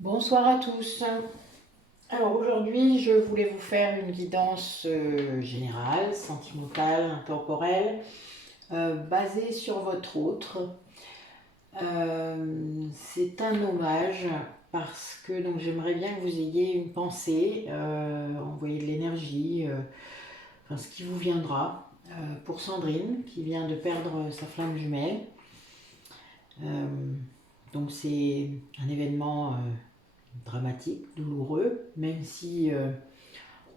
Bonsoir à tous. Alors aujourd'hui, je voulais vous faire une guidance générale, sentimentale, intemporelle, basée sur votre autre. C'est un hommage parce que donc j'aimerais bien que vous ayez une pensée, envoyer de l'énergie, enfin ce qui vous viendra pour Sandrine qui vient de perdre sa flamme jumelle. Euh, donc c'est un événement dramatique, douloureux, même si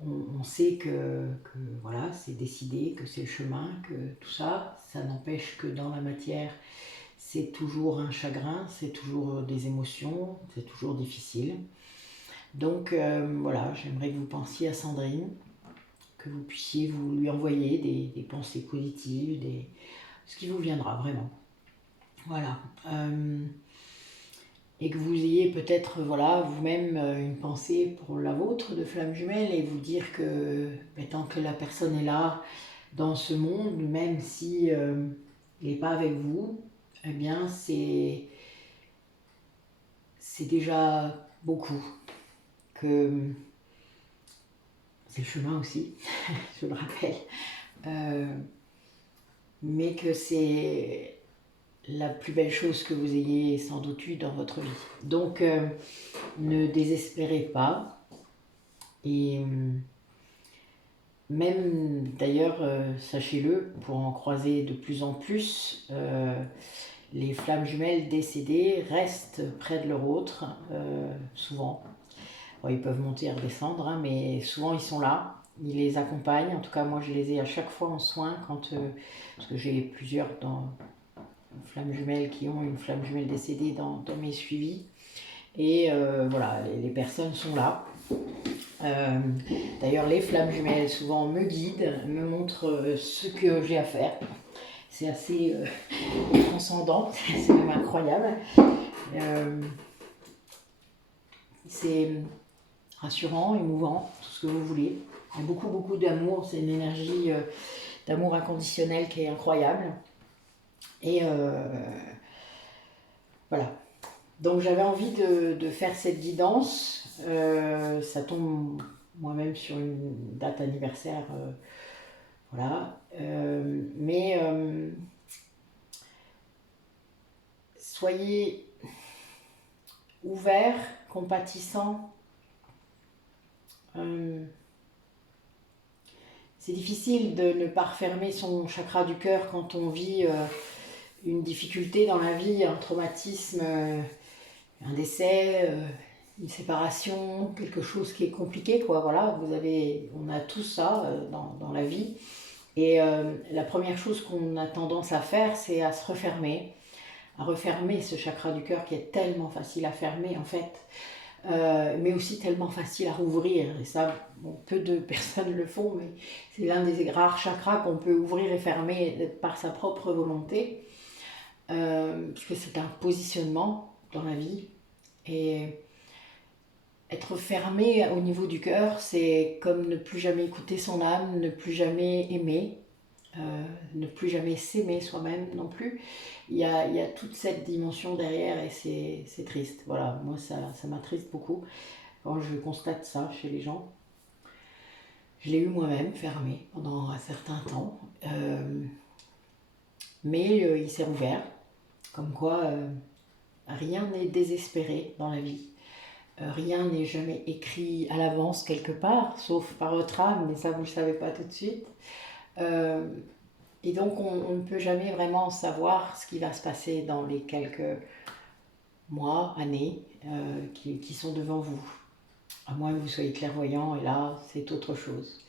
on sait que voilà, c'est décidé, que c'est le chemin, que tout ça, ça n'empêche que dans la matière, c'est toujours un chagrin, c'est toujours des émotions, c'est toujours difficile. Donc voilà, j'aimerais que vous pensiez à Sandrine, que vous puissiez vous lui envoyer des pensées positives, ce qui vous viendra vraiment. Voilà. Et que vous ayez peut-être voilà, vous-même une pensée pour la vôtre de flamme jumelle et vous dire que tant que la personne est là dans ce monde, même si il n'est pas avec vous, eh bien c'est déjà beaucoup. Que c'est le chemin aussi, je le rappelle. Euh, mais que c'est la plus belle chose que vous ayez sans doute eue dans votre vie. Donc ne désespérez pas. Et même d'ailleurs, sachez-le, pour en croiser de plus en plus, les flammes jumelles décédées restent près de leur autre, souvent. Bon, ils peuvent monter et redescendre, hein, mais souvent ils sont là, ils les accompagnent. En tout cas, moi je les ai à chaque fois en soins, parce que j'ai plusieurs flammes jumelles qui ont une flamme jumelle décédée dans mes suivis. Et voilà, les personnes sont là. Euh, D'ailleurs, les flammes jumelles souvent me guident, me montrent ce que j'ai à faire. C'est assez transcendant, c'est même incroyable. Euh, c'est rassurant, émouvant, tout ce que vous voulez. Il y a beaucoup, beaucoup d'amour, c'est une énergie d'amour inconditionnel qui est incroyable. Et voilà. Donc j'avais envie de faire cette guidance. Ça tombe moi-même sur une date anniversaire. Voilà. Mais soyez ouverts, compatissants. C'est difficile de ne pas refermer son chakra du cœur quand on vit une difficulté dans la vie, un traumatisme, un décès, une séparation, quelque chose qui est compliqué, quoi. Voilà, on a tout ça dans la vie. Et la première chose qu'on a tendance à faire, c'est à se refermer, à refermer ce chakra du cœur qui est tellement facile à fermer en fait, mais aussi tellement facile à rouvrir. Et ça, bon, peu de personnes le font, mais c'est l'un des rares chakras qu'on peut ouvrir et fermer par sa propre volonté, puisque c'est un positionnement dans la vie. Et être fermé au niveau du cœur, c'est comme ne plus jamais écouter son âme, ne plus jamais aimer, ne plus jamais s'aimer soi-même non plus. Il y a toute cette dimension derrière et c'est triste. Voilà, moi ça m'attriste beaucoup quand je constate ça chez les gens. Je l'ai eu moi-même fermé pendant un certain temps, mais il s'est rouvert. Comme quoi, rien n'est désespéré dans la vie. Rien n'est jamais écrit à l'avance quelque part, sauf par votre âme, mais ça vous ne le savez pas tout de suite. Euh, et donc on ne peut jamais vraiment savoir ce qui va se passer dans les quelques mois, années qui sont devant vous. À moins que vous soyez clairvoyant, et là c'est autre chose.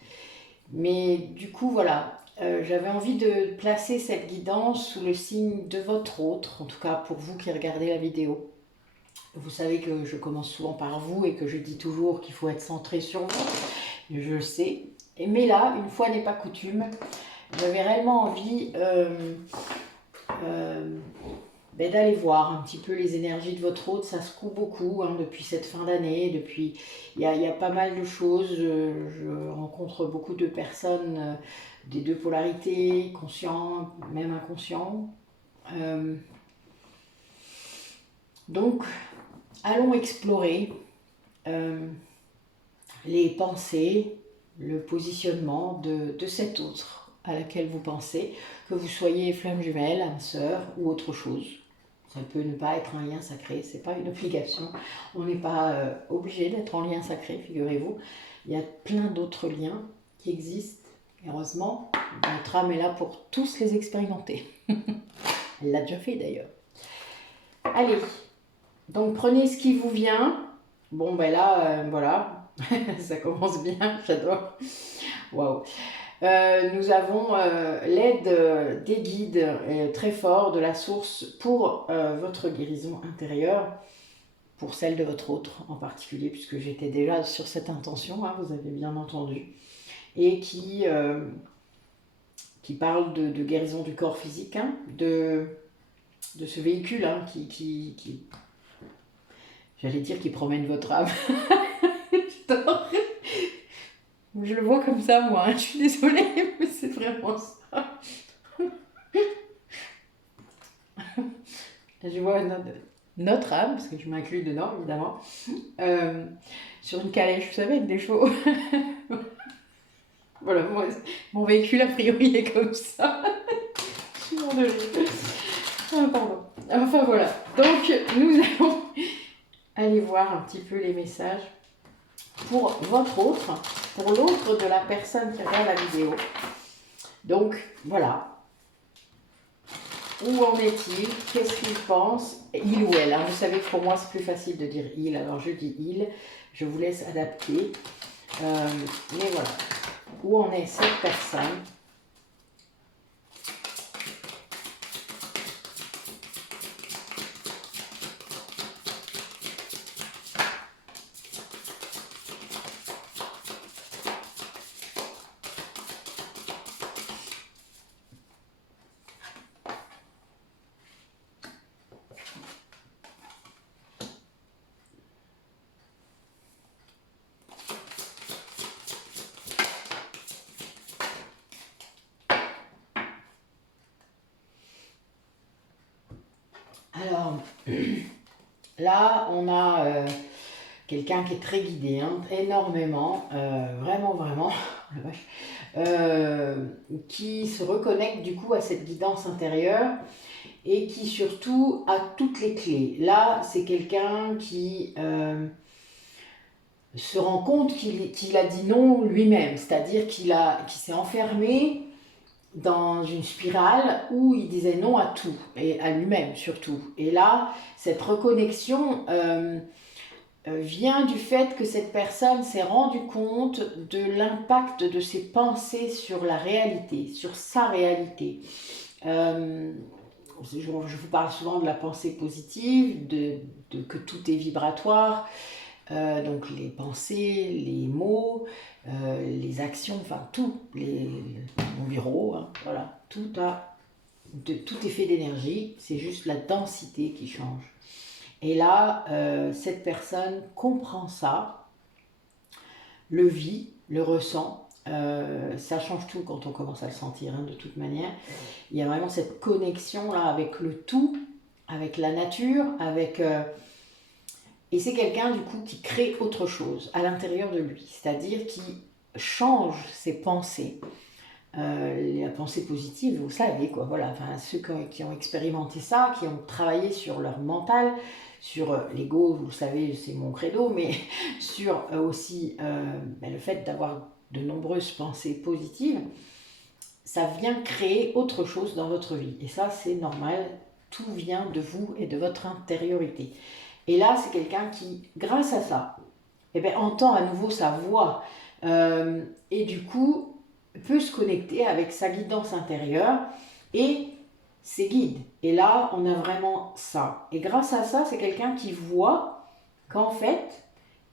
Mais du coup voilà, j'avais envie de placer cette guidance sous le signe de votre autre, en tout cas pour vous qui regardez la vidéo. Vous savez que je commence souvent par vous et que je dis toujours qu'il faut être centré sur vous, je le sais. Mais là, une fois n'est pas coutume, j'avais réellement envie d'aller voir un petit peu les énergies de votre hôte. Ça se coupe beaucoup hein, depuis cette fin d'année, il y a pas mal de choses. Je rencontre beaucoup de personnes des deux polarités, conscients, même inconscients. Donc, allons explorer les pensées, le positionnement de cet autre à laquelle vous pensez, que vous soyez flamme jumelle, âme sœur ou autre chose. Ça peut ne pas être un lien sacré, c'est pas une obligation. On n'est pas obligé d'être en lien sacré, figurez-vous. Il y a plein d'autres liens qui existent. Heureusement, notre âme est là pour tous les expérimenter. Elle l'a déjà fait d'ailleurs. Allez, donc prenez ce qui vous vient. Bon ben là, voilà, ça commence bien, j'adore. Waouh. Nous avons l'aide des guides très forts de la source pour votre guérison intérieure, pour celle de votre autre en particulier, puisque j'étais déjà sur cette intention, hein, vous avez bien entendu, et qui parle de guérison du corps physique, hein, de ce véhicule hein, qui j'allais dire qui promène votre âme. Je le vois comme ça, moi. Je suis désolée, mais c'est vraiment ça. Je vois notre âme, parce que je m'inclus dedans, évidemment, sur une calèche, vous savez, avec des chevaux. Voilà, moi, mon véhicule, a priori, est comme ça. Je suis mort de rire. Ah, pardon. Enfin, voilà. Donc, nous allons aller voir un petit peu les messages pour votre autre, pour l'autre de la personne qui regarde la vidéo. Donc, voilà. Où en est-il? Qu'est-ce qu'il pense? Il ou elle, hein. Vous savez que pour moi, c'est plus facile de dire il, alors je dis il. Je vous laisse adapter. Mais voilà. Où en est cette personne? Alors, là, on a quelqu'un qui est très guidé, hein, énormément, vraiment, vraiment, la vache, qui se reconnecte du coup à cette guidance intérieure et qui surtout a toutes les clés. Là, c'est quelqu'un qui se rend compte qu'il a dit non lui-même, c'est-à-dire qu'il s'est enfermé dans une spirale où il disait non à tout, et à lui-même surtout. Et là, cette reconnexion vient du fait que cette personne s'est rendue compte de l'impact de ses pensées sur la réalité, sur sa réalité. Je vous parle souvent de la pensée positive, que tout est vibratoire, donc les pensées, les mots, les actions, enfin tout, mon bureau, hein, voilà, tout est fait d'énergie, c'est juste la densité qui change. Et là, cette personne comprend ça, le vit, le ressent. Ça change tout quand on commence à le sentir, hein, de toute manière. Il y a vraiment cette connexion là avec le tout, avec la nature, et c'est quelqu'un du coup qui crée autre chose à l'intérieur de lui, c'est-à-dire qui change ses pensées. La pensée positive, vous savez quoi, voilà, enfin, ceux qui ont expérimenté ça, qui ont travaillé sur leur mental, sur l'ego, vous le savez, c'est mon credo, mais sur aussi le fait d'avoir de nombreuses pensées positives, ça vient créer autre chose dans votre vie. Et ça, c'est normal, tout vient de vous et de votre intériorité. Et là, c'est quelqu'un qui, grâce à ça, entend à nouveau sa voix et du coup peut se connecter avec sa guidance intérieure et ses guides. Et là, on a vraiment ça. Et grâce à ça, c'est quelqu'un qui voit qu'en fait,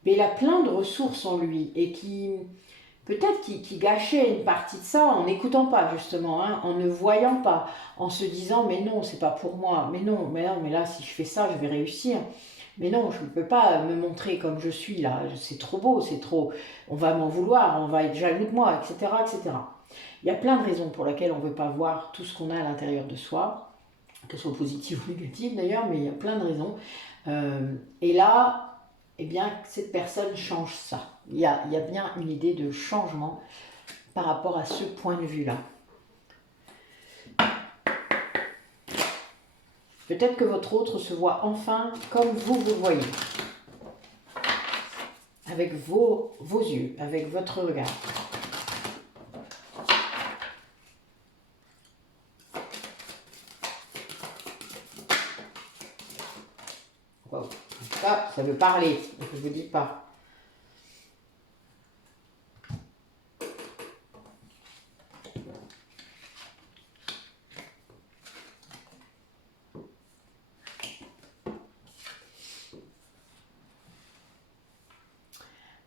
il a plein de ressources en lui et qui peut-être qui gâchait une partie de ça en n'écoutant pas justement, hein, en ne voyant pas, en se disant mais non, c'est pas pour moi, mais non, mais là si je fais ça, je vais réussir. Mais non, je ne peux pas me montrer comme je suis là, c'est trop beau, c'est trop, on va m'en vouloir, on va être jaloux de moi, etc., etc. Il y a plein de raisons pour lesquelles on ne veut pas voir tout ce qu'on a à l'intérieur de soi. qu'elles soient positives ou négatives d'ailleurs, mais il y a plein de raisons. Et là, eh bien, cette personne change ça. Il y a bien une idée de changement par rapport à ce point de vue-là. Peut-être que votre autre se voit enfin comme vous voyez. Avec vos yeux, avec votre regard. Wow. En tout cas, ça veut parler, je ne vous dis pas.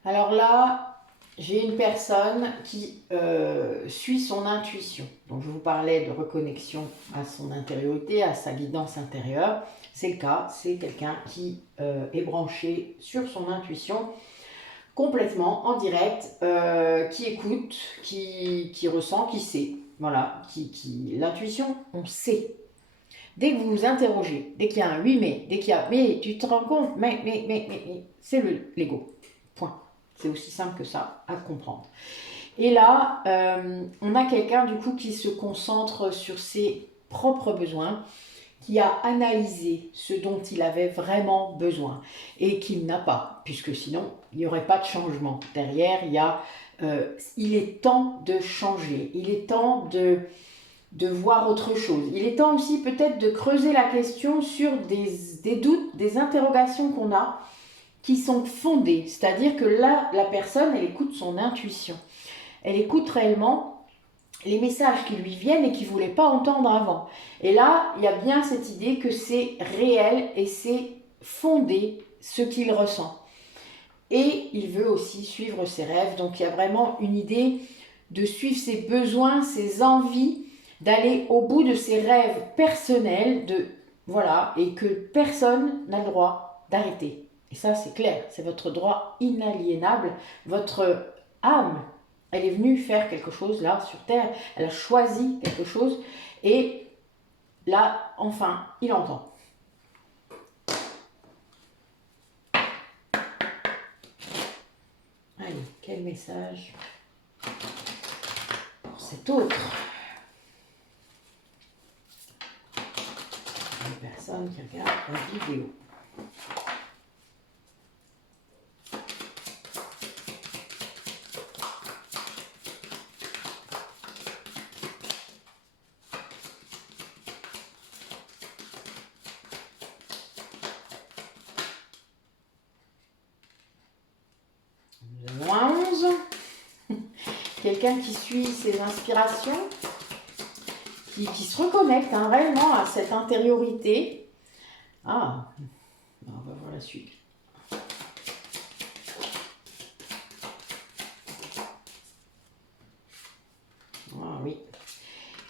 Alors là, j'ai une personne qui suit son intuition. Donc je vous parlais de reconnexion à son intériorité, à sa guidance intérieure. C'est le cas, c'est quelqu'un qui est branché sur son intuition complètement en direct, qui écoute, qui ressent, qui sait. Voilà, l'intuition, on sait. Dès que vous vous interrogez, dès qu'il y a un oui mais, dès qu'il y a mais tu te rends compte, mais c'est l'ego. Point. C'est aussi simple que ça à comprendre. Et là, on a quelqu'un du coup qui se concentre sur ses propres besoins, qui a analysé ce dont il avait vraiment besoin et qu'il n'a pas, puisque sinon il n'y aurait pas de changement. Derrière, il est temps de changer, il est temps de voir autre chose. Il est temps aussi peut-être de creuser la question sur des doutes, des interrogations qu'on a qui sont fondées. C'est-à-dire que là, la personne, elle écoute son intuition. Elle écoute réellement les messages qui lui viennent et qu'il ne voulait pas entendre avant. Et là, il y a bien cette idée que c'est réel et c'est fondé ce qu'il ressent. Et il veut aussi suivre ses rêves. Donc il y a vraiment une idée de suivre ses besoins, ses envies, d'aller au bout de ses rêves personnels, voilà, et que personne n'a le droit d'arrêter. Et ça, c'est clair, c'est votre droit inaliénable. Votre âme, elle est venue faire quelque chose là sur Terre, elle a choisi quelque chose, et là, enfin, il entend. Allez, quel message pour cet autre? Une personne qui regarde la vidéo. Nous avons un 11. Quelqu'un qui suit ses inspirations, qui se reconnecte réellement à cette intériorité. Ah, on va voir la suite. Ah oui.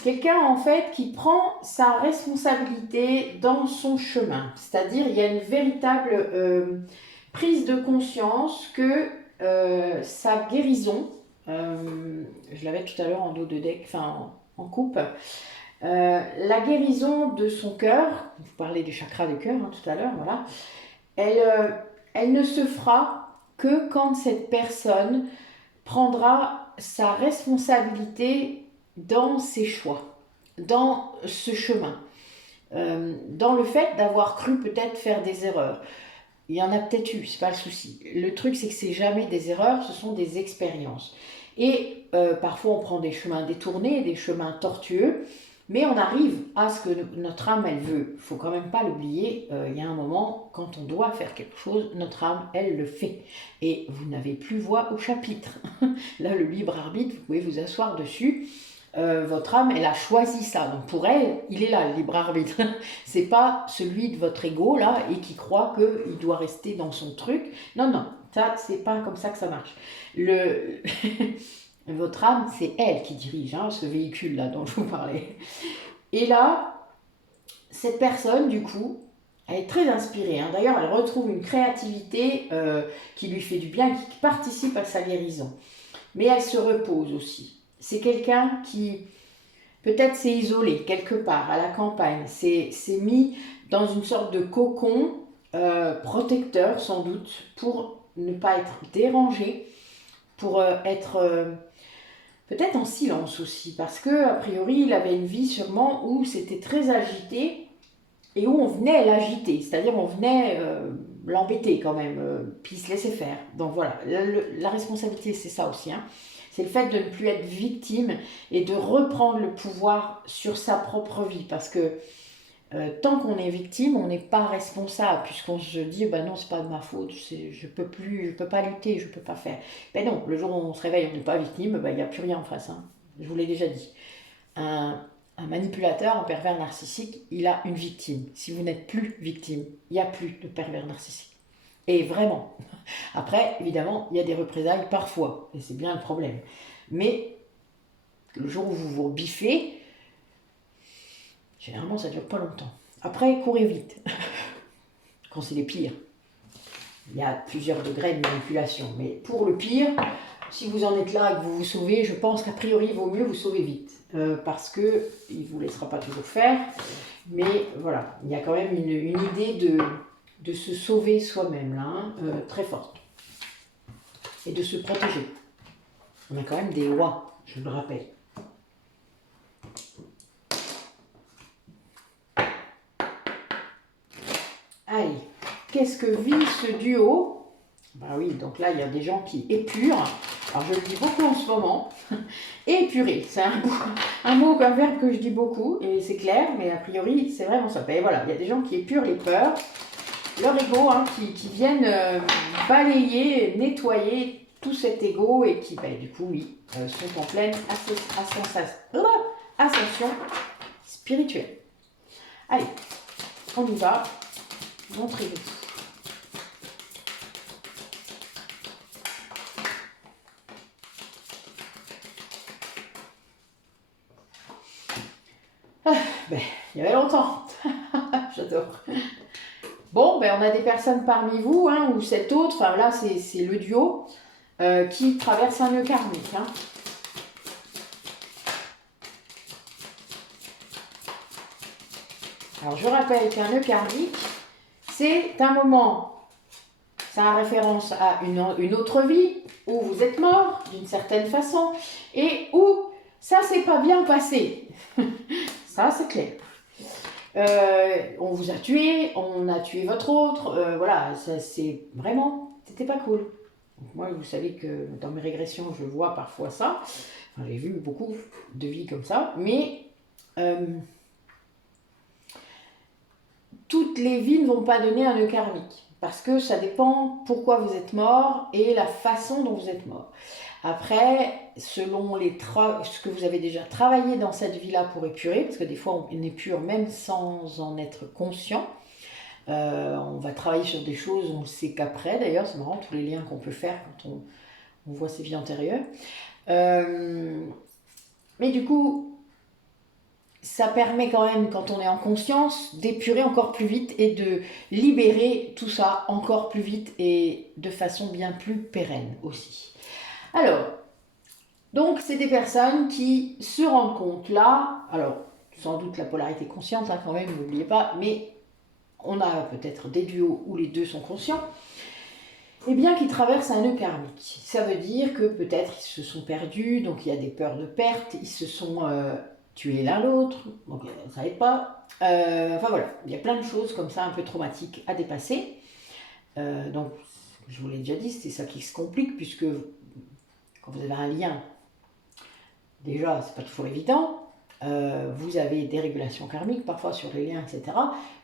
Quelqu'un en fait qui prend sa responsabilité dans son chemin. C'est-à-dire il y a une véritable prise de conscience que sa guérison, je l'avais tout à l'heure en dos de deck, enfin en coupe, la guérison de son cœur, vous parlez du chakra du cœur tout à l'heure, voilà, elle ne se fera que quand cette personne prendra sa responsabilité dans ses choix, dans ce chemin, dans le fait d'avoir cru peut-être faire des erreurs. Il y en a peut-être eu, c'est pas le souci. Le truc, c'est que c'est jamais des erreurs, ce sont des expériences. Et parfois, on prend des chemins détournés, des chemins tortueux, mais on arrive à ce que notre âme, elle veut. Il ne faut quand même pas l'oublier, il y a un moment, quand on doit faire quelque chose, notre âme, elle le fait. Et vous n'avez plus voix au chapitre. Là, le libre arbitre, vous pouvez vous asseoir dessus. Votre âme, elle a choisi ça. Donc pour elle, il est là, le libre arbitre. C'est pas celui de votre ego, là, et qui croit qu'il doit rester dans son truc. Non, non, ça, c'est pas comme ça que ça marche. Votre âme, c'est elle qui dirige ce véhicule-là dont je vous parlais. Et là, cette personne, du coup, elle est très inspirée. D'ailleurs, elle retrouve une créativité qui lui fait du bien, qui participe à sa guérison. Mais elle se repose aussi. C'est quelqu'un qui Peut-être c'est isolé quelque part à la campagne, c'est mis dans une sorte de cocon protecteur sans doute pour ne pas être dérangé, pour être peut-être en silence aussi, parce que a priori il avait une vie sûrement où c'était très agité et où on venait l'agiter, c'est-à-dire on venait l'embêter quand même, puis se laisser faire. Donc voilà, la responsabilité c'est ça aussi, hein. C'est le fait de ne plus être victime et de reprendre le pouvoir sur sa propre vie, parce que tant qu'on est victime, on n'est pas responsable, puisqu'on se dit, bah non, c'est pas de ma faute, je peux plus, je peux pas lutter, je peux pas faire. Ben non, le jour où on se réveille, on n'est pas victime, ben, il n'y a plus rien en face, hein. Je vous l'ai déjà dit. Un manipulateur, un pervers narcissique, il a une victime. Si vous n'êtes plus victime, il n'y a plus de pervers narcissique. Et vraiment. Après, évidemment, il y a des représailles parfois, et c'est bien le problème. Mais le jour où vous vous biffez, généralement, ça ne dure pas longtemps. Après, courez vite, quand c'est les pires. Il y a plusieurs degrés de manipulation. Mais pour le pire, si vous en êtes là et que vous vous sauvez, je pense qu'a priori, il vaut mieux vous sauver vite. Parce qu'il ne vous laissera pas toujours faire. Mais voilà, il y a quand même une idée de se sauver soi-même, là, hein, très forte. Et de se protéger. On a quand même des lois, je le rappelle. Allez, qu'est-ce que vit ce duo? Bah oui, donc là, il y a des gens qui épurent. Alors, je le dis beaucoup en ce moment. Épurer, c'est un mot, un verbe que je dis beaucoup, et c'est clair, mais a priori, c'est vraiment ça. Et voilà, il y a des gens qui épurent les peurs, leur ego, hein, qui viennent balayer, nettoyer tout cet ego, et qui, bah, du coup, oui, sont en pleine ascension spirituelle. Allez, on y va. Montrez-vous. Ben, il y avait longtemps. J'adore. Bon, ben, on a des personnes parmi vous, hein, ou cet autre, enfin là c'est le duo, qui traverse un nœud karmique. Hein. Alors je rappelle qu'un nœud karmique, c'est un moment, ça a référence à une autre vie, où vous êtes mort d'une certaine façon, et où ça s'est pas bien passé. Ça c'est clair. On vous a tué, on a tué votre autre, voilà, ça c'est vraiment, c'était pas cool. Donc moi, vous savez que dans mes régressions, je vois parfois ça. Enfin, j'ai vu beaucoup de vies comme ça, mais toutes les vies ne vont pas donner un nœud karmique, parce que ça dépend pourquoi vous êtes mort et la façon dont vous êtes mort. Après, selon ce que vous avez déjà travaillé dans cette vie-là pour épurer, parce que des fois on épure même sans en être conscient, on va travailler sur des choses, on ne sait qu'après d'ailleurs, c'est marrant tous les liens qu'on peut faire quand on voit ses vies antérieures. Mais du coup, ça permet quand même, quand on est en conscience, d'épurer encore plus vite et de libérer tout ça encore plus vite et de façon bien plus pérenne aussi. Alors, donc c'est des personnes qui se rendent compte là, alors sans doute la polarité consciente hein, quand même, n'oubliez pas, mais on a peut-être des duos où les deux sont conscients, et bien qu'ils traversent un nœud karmique. Ça veut dire que peut-être ils se sont perdus, donc il y a des peurs de perte, ils se sont tués l'un l'autre, donc ça n'aide pas. Enfin voilà, il y a plein de choses comme ça un peu traumatiques à dépasser. Donc je vous l'ai déjà dit, c'est ça qui se complique, puisque quand vous avez un lien, déjà c'est pas toujours évident, vous avez des régulations karmiques parfois sur les liens, etc.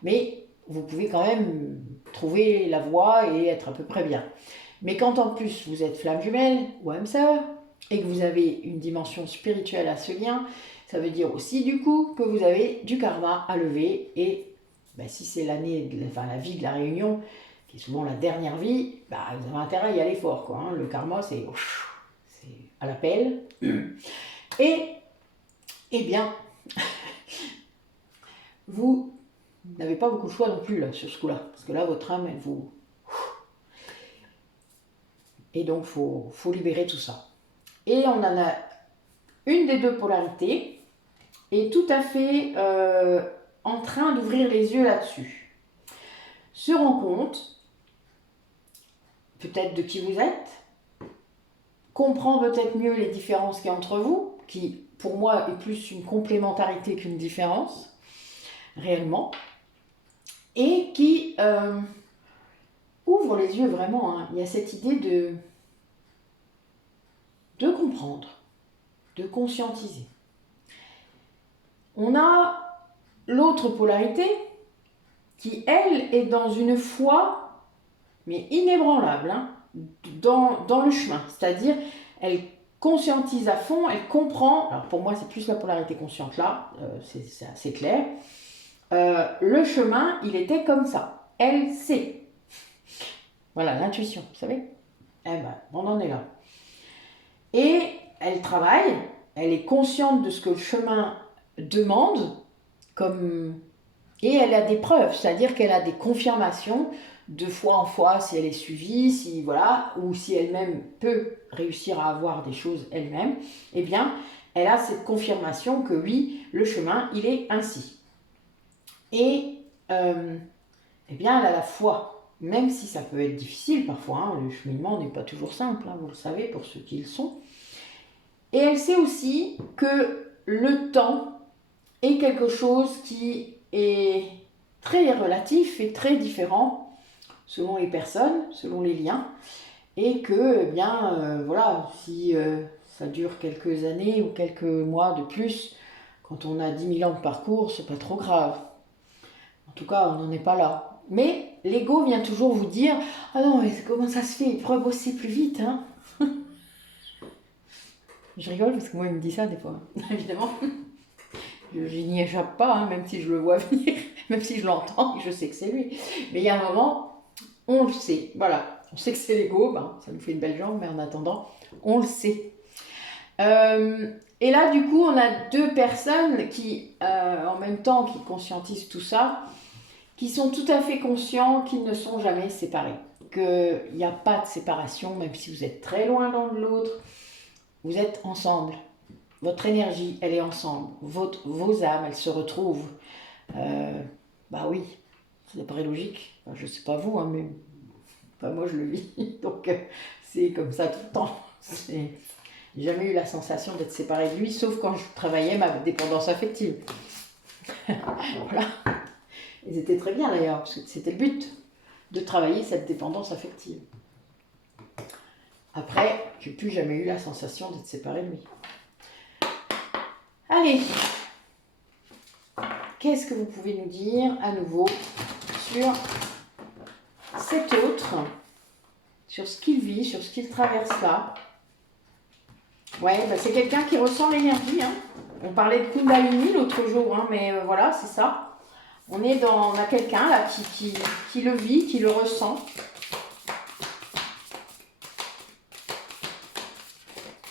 Mais vous pouvez quand même trouver la voie et être à peu près bien. Mais quand en plus vous êtes flamme jumelle ou âme sœur et que vous avez une dimension spirituelle à ce lien, ça veut dire aussi du coup que vous avez du karma à lever et ben, si c'est l'année, enfin la vie de la réunion, qui est souvent la dernière vie, ben, vous avez intérêt à y aller fort, quoi, hein. Le karma c'est à l'appel. Et eh bien, vous n'avez pas beaucoup de choix non plus là, sur ce coup-là, parce que là votre âme elle vous... Et donc faut libérer tout ça. Et on en a une des deux polarités, est tout à fait en train d'ouvrir les yeux là-dessus. Se rend compte, peut-être de qui vous êtes, comprend peut-être mieux les différences qu'il y a entre vous, qui pour moi est plus une complémentarité qu'une différence, réellement, et qui ouvre les yeux vraiment. Il y a cette idée de comprendre, de conscientiser. On a l'autre polarité qui, elle, est dans une foi, mais inébranlable, dans le chemin. C'est-à-dire, elle conscientise à fond, elle comprend. Alors pour moi, c'est plus la polarité consciente là, c'est assez clair. Le chemin, il était comme ça. Elle sait. Voilà, l'intuition, vous savez. Eh ben, on en est là. Et elle travaille, elle est consciente de ce que le chemin demande, et elle a des preuves, c'est-à-dire qu'elle a des confirmations de fois en fois si elle est suivie, ou si elle-même peut réussir à avoir des choses elle-même, eh bien, elle a cette confirmation que oui, le chemin, il est ainsi. Et, eh bien, elle a la foi, même si ça peut être difficile parfois, le cheminement n'est pas toujours simple, vous le savez, pour ceux qui le sont. Et elle sait aussi que le temps est quelque chose qui est très relatif et très différent selon les personnes, selon les liens, et que, eh bien, voilà, si ça dure quelques années ou quelques mois de plus, quand on a 10 000 ans de parcours, c'est pas trop grave. En tout cas, on n'en est pas là. Mais l'ego vient toujours vous dire « Ah non, mais comment ça se fait? Il pourrait bosser plus vite, hein ?» Je rigole parce que moi, il me dit ça des fois, évidemment. Je n'y échappe pas, même si je le vois venir, même si je l'entends, je sais que c'est lui. Mais il y a un moment, on le sait, voilà. On sait que c'est l'ego, ça nous fait une belle jambe, mais en attendant, on le sait. Et là, du coup, on a deux personnes qui, en même temps, qui conscientisent tout ça, qui sont tout à fait conscients qu'ils ne sont jamais séparés. Qu'il n'y a pas de séparation, même si vous êtes très loin l'un de l'autre, vous êtes ensemble. Votre énergie, elle est ensemble. Vos âmes, elles se retrouvent. Oui, ça paraît logique. Je ne sais pas vous, mais moi je le vis. Donc c'est comme ça tout le temps. J'ai jamais eu la sensation d'être séparée de lui, sauf quand je travaillais ma dépendance affective. Voilà. Et c'était très bien d'ailleurs, parce que c'était le but, de travailler cette dépendance affective. Après, j'ai plus jamais eu la sensation d'être séparée de lui. Allez, qu'est-ce que vous pouvez nous dire à nouveau sur cet autre, sur ce qu'il vit, sur ce qu'il traverse là? Ouais, c'est quelqu'un qui ressent l'énergie. On parlait de Kundalini l'autre jour, mais voilà, c'est ça. On a quelqu'un là qui le vit, qui le ressent.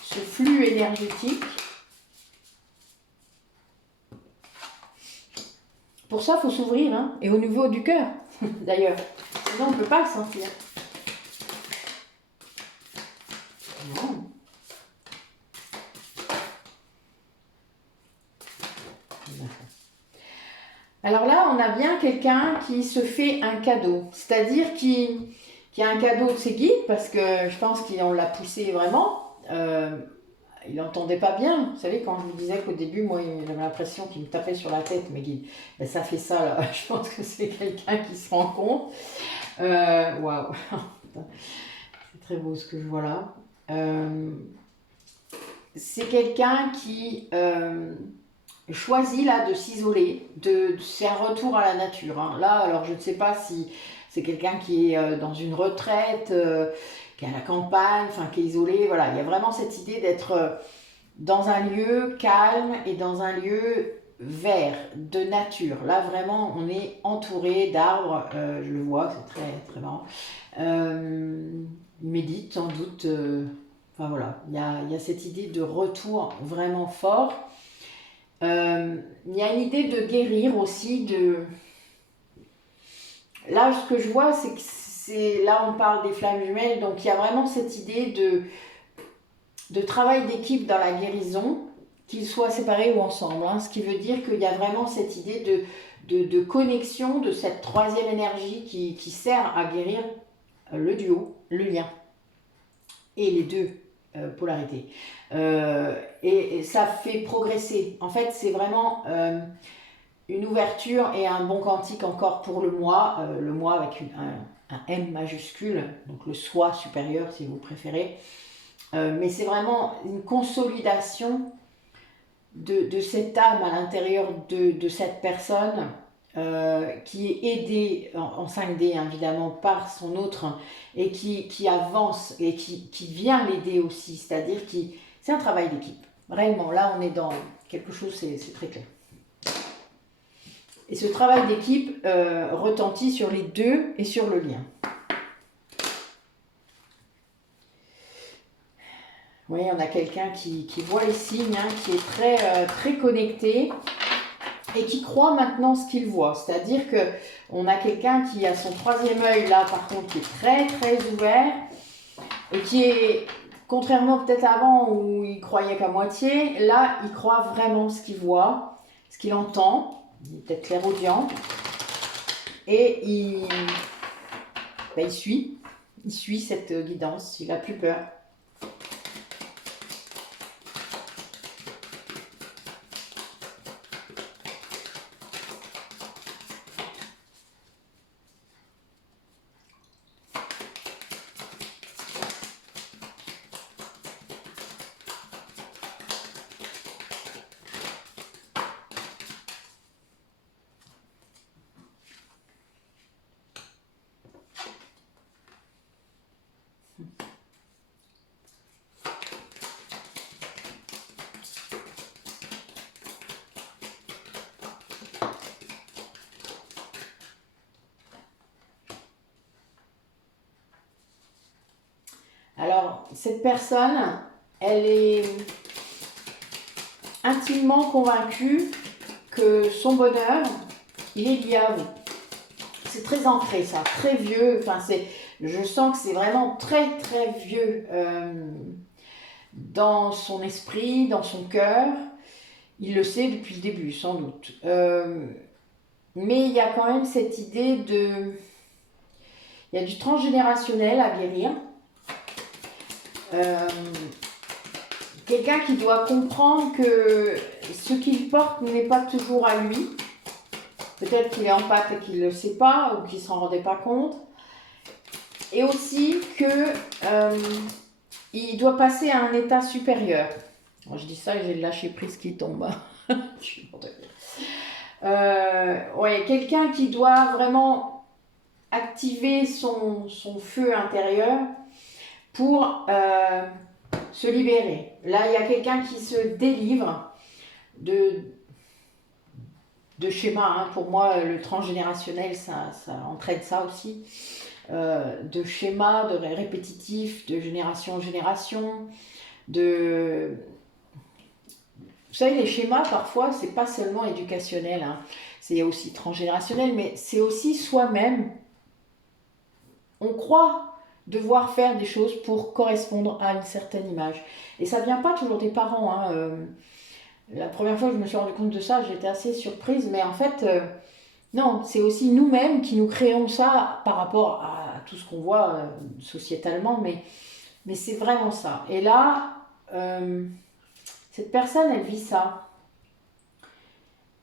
Ce flux énergétique. Pour ça, il faut s'ouvrir, et au niveau du cœur, d'ailleurs. Sinon, on ne peut pas le sentir. Non. Alors là, on a bien quelqu'un qui se fait un cadeau. C'est-à-dire qui a un cadeau de ses guides, parce que je pense qu'on l'a poussé vraiment. Il n'entendait pas bien. Vous savez, quand je vous disais qu'au début, moi, j'avais l'impression qu'il me tapait sur la tête, mais ça fait ça, là. Je pense que c'est quelqu'un qui se rend compte. Waouh. C'est très beau ce que je vois là. C'est quelqu'un qui choisit, là, de s'isoler. C'est un retour à la nature. Là, alors, je ne sais pas si c'est quelqu'un qui est dans une retraite, qui est à la campagne, qui est isolé, voilà, il y a vraiment cette idée d'être dans un lieu calme et dans un lieu vert, de nature. Là, vraiment, on est entouré d'arbres, je le vois, c'est très, très marrant. Il médite, sans doute, voilà, il y a cette idée de retour vraiment fort. Il y a une idée de guérir aussi, Là, ce que je vois, c'est que là, on parle des flammes jumelles, donc il y a vraiment cette idée de travail d'équipe dans la guérison qu'ils soient séparés ou ensemble. Hein, ce qui veut dire qu'il y a vraiment cette idée de connexion de cette troisième énergie qui sert à guérir le duo, le lien et les deux polarités. Et ça fait progresser. En fait, c'est vraiment une ouverture et un bon quantique encore pour le moi avec un M majuscule, donc le soi supérieur si vous préférez. Mais c'est vraiment une consolidation de cette âme à l'intérieur de cette personne qui est aidée en 5D évidemment par son autre et qui avance et qui vient l'aider aussi, c'est-à-dire c'est un travail d'équipe. Réellement, là on est dans quelque chose, c'est très clair. Et ce travail d'équipe retentit sur les deux et sur le lien. Vous voyez, on a quelqu'un qui voit les signes, hein, qui est très connecté et qui croit maintenant ce qu'il voit. C'est-à-dire qu'on a quelqu'un qui a son troisième œil là, par contre, qui est très ouvert et qui est, contrairement peut-être avant où il croyait qu'à moitié, là, il croit vraiment ce qu'il voit, ce qu'il entend, il est peut-être clairaudient et il suit cette guidance, il n'a plus peur. Alors, cette personne, elle est intimement convaincue que son bonheur, il est lié à vous. C'est très ancré ça, très vieux. Enfin, je sens que c'est vraiment très vieux dans son esprit, dans son cœur. Il le sait depuis le début, sans doute. Mais il y a quand même cette idée il y a du transgénérationnel à guérir. Quelqu'un qui doit comprendre que ce qu'il porte n'est pas toujours à lui. Peut-être qu'il est en pâte et qu'il ne le sait pas ou qu'il ne s'en rendait pas compte. Et aussi qu'il doit passer à un état supérieur. Moi, je dis ça et j'ai le lâcher prise qui tombe. Je suis ouais, quelqu'un qui doit vraiment activer son feu intérieur pour se libérer. Là, il y a quelqu'un qui se délivre de schémas. Hein. Pour moi, le transgénérationnel, ça entraîne ça aussi. De schémas, de répétitifs, de génération en génération. Vous savez, les schémas, parfois, c'est pas seulement éducationnel. Hein. C'est aussi transgénérationnel, mais c'est aussi soi-même. On croit devoir faire des choses pour correspondre à une certaine image. Et ça ne vient pas toujours des parents. Hein. La première fois que je me suis rendu compte de ça, j'étais assez surprise. Mais en fait, non, c'est aussi nous-mêmes qui nous créons ça par rapport à tout ce qu'on voit sociétalement. Mais c'est vraiment ça. Et là, cette personne, elle vit ça.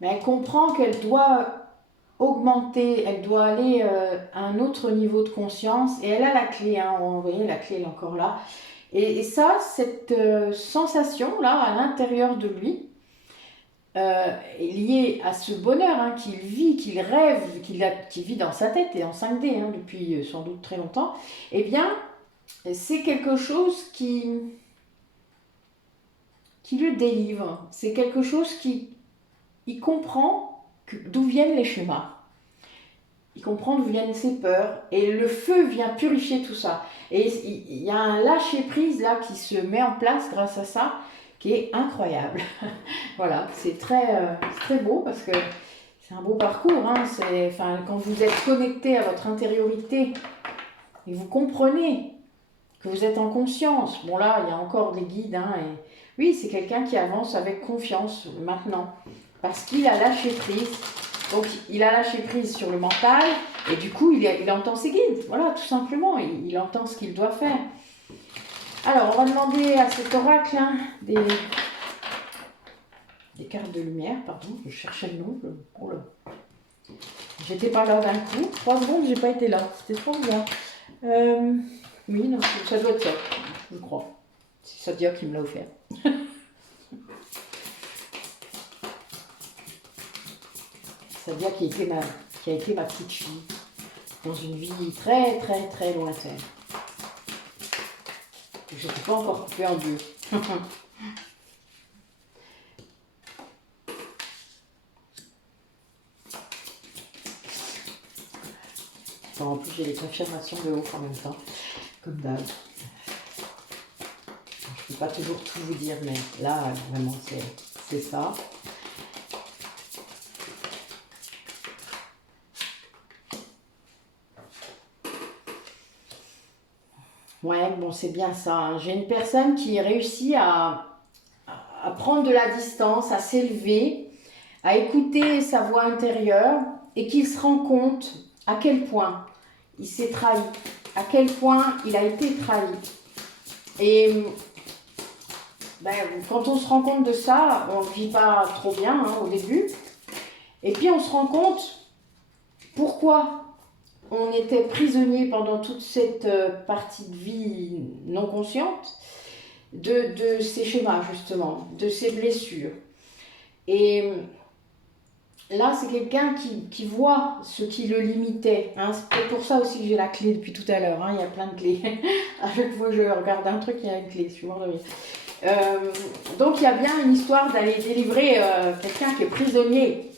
Mais elle comprend qu'elle doit augmenter, elle doit aller à un autre niveau de conscience et elle a la clé, hein, vous voyez la clé elle est encore là et ça, cette sensation là à l'intérieur de lui est liée à ce bonheur hein, qu'il vit, qu'il rêve, qu'il vit dans sa tête et en 5D hein, depuis sans doute très longtemps, et bien c'est quelque chose qui le délivre, c'est quelque chose il comprend d'où viennent les schémas. Il comprend d'où viennent ses peurs. Et le feu vient purifier tout ça. Et il y a un lâcher-prise là qui se met en place grâce à ça, qui est incroyable. Voilà, c'est très beau parce que c'est un beau parcours. Hein. Quand vous êtes connecté à votre intériorité et vous comprenez que vous êtes en conscience. Bon là, il y a encore des guides, hein, et oui, c'est quelqu'un qui avance avec confiance maintenant, parce qu'il a lâché prise. Donc il a lâché prise sur le mental, et du coup il entend ses guides, voilà, tout simplement, il entend ce qu'il doit faire. Alors, on va demander à cet oracle hein, des cartes de lumière, pardon, je cherchais le nom. Oh là. J'étais pas là d'un coup, 3 secondes, j'ai pas été là, c'était trop bizarre. Oui, non, ça doit être ça, je crois. C'est Sadia qui me l'a offert. Sadia qui a été ma petite fille dans une vie très très très lointaine. Je n'étais pas encore coupée en deux. En plus, j'ai les confirmations de haut en même temps, comme d'hab. Je ne peux pas toujours tout vous dire, mais là, vraiment, c'est ça. Ouais, bon, c'est bien ça. Hein. J'ai une personne qui réussit à prendre de la distance, à s'élever, à écouter sa voix intérieure et qu'il se rend compte à quel point il s'est trahi, à quel point il a été trahi. Et ben, quand on se rend compte de ça, on ne vit pas trop bien hein, au début. Et puis on se rend compte pourquoi on était prisonnier pendant toute cette partie de vie non consciente de ces schémas justement, de ces blessures. Et là, c'est quelqu'un qui voit ce qui le limitait. Hein. C'est peut-être pour ça aussi que j'ai la clé depuis tout à l'heure. Hein. Il y a plein de clés. À chaque fois que je regarde un truc, il y a une clé. Je suis mort de rire. Donc, il y a bien une histoire d'aller délivrer quelqu'un qui est prisonnier.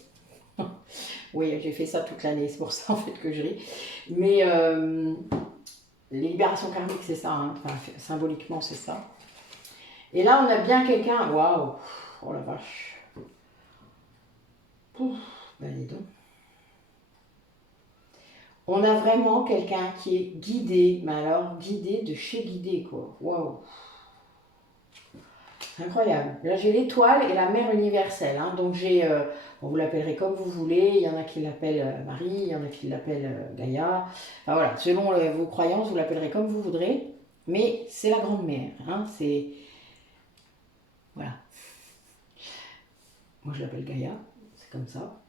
Oui, j'ai fait ça toute l'année. C'est pour ça, en fait, que je ris. Mais les libérations karmiques, c'est ça. Hein. Enfin, symboliquement, c'est ça. Et là, on a bien quelqu'un... Waouh! Oh la vache! Pouf, ben dis donc. On a vraiment quelqu'un qui est guidé, mais alors guidé de chez guidé, quoi. Waouh! C'est incroyable. Là, j'ai l'étoile et la mère universelle. Hein. Donc, vous l'appellerez comme vous voulez. Il y en a qui l'appellent Marie, il y en a qui l'appellent Gaïa. Enfin, voilà, selon vos croyances, vous l'appellerez comme vous voudrez. Mais c'est la grande mère. Hein. C'est. Voilà. Moi, je l'appelle Gaïa. C'est comme ça.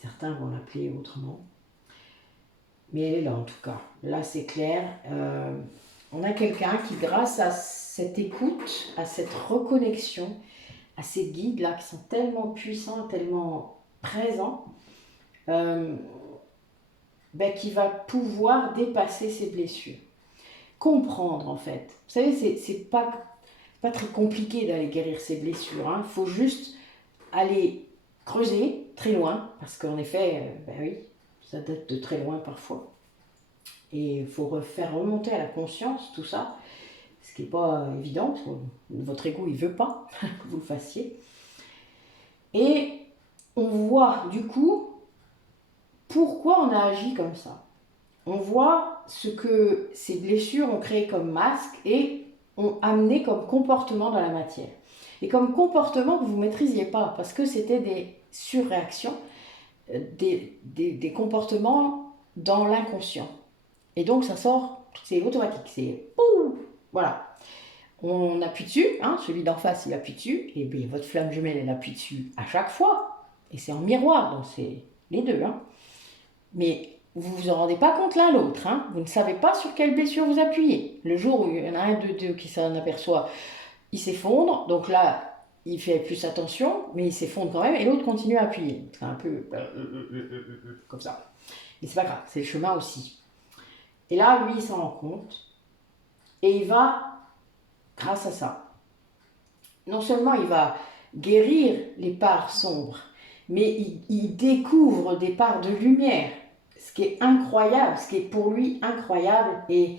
Certains vont l'appeler autrement. Mais elle est là en tout cas. Là c'est clair. On a quelqu'un qui grâce à cette écoute, à cette reconnexion, à ces guides là qui sont tellement puissants, tellement présents, qui va pouvoir dépasser ses blessures. Comprendre en fait. Vous savez, c'est pas très compliqué d'aller guérir ses blessures. Il faut juste aller creuser très loin, parce qu'en effet, oui, ça date de très loin parfois. Et il faut faire remonter à la conscience tout ça, ce qui n'est pas évident, parce que votre ego, il ne veut pas que vous le fassiez. Et on voit du coup pourquoi on a agi comme ça. On voit ce que ces blessures ont créé comme masque et ont amené comme comportement dans la matière. Et comme comportement que vous ne maîtrisiez pas, parce que c'était des surréactions, des comportements dans l'inconscient. Et donc ça sort, c'est automatique, c'est pouf, voilà. On appuie dessus, hein, celui d'en face il appuie dessus, et bien votre flamme jumelle elle appuie dessus à chaque fois, et c'est en miroir, donc c'est les deux. Hein. Mais vous ne vous en rendez pas compte l'un l'autre, hein. Vous ne savez pas sur quelle blessure vous appuyez. Le jour où il y en a un de deux qui s'en aperçoit, il s'effondre, donc là il fait plus attention, mais il s'effondre quand même, et l'autre continue à appuyer. C'est un peu comme ça. Mais c'est pas grave, c'est le chemin aussi. Et là, lui, il s'en rend compte. Et il va, grâce à ça, non seulement il va guérir les parts sombres, mais il découvre des parts de lumière. Ce qui est incroyable, ce qui est pour lui incroyable et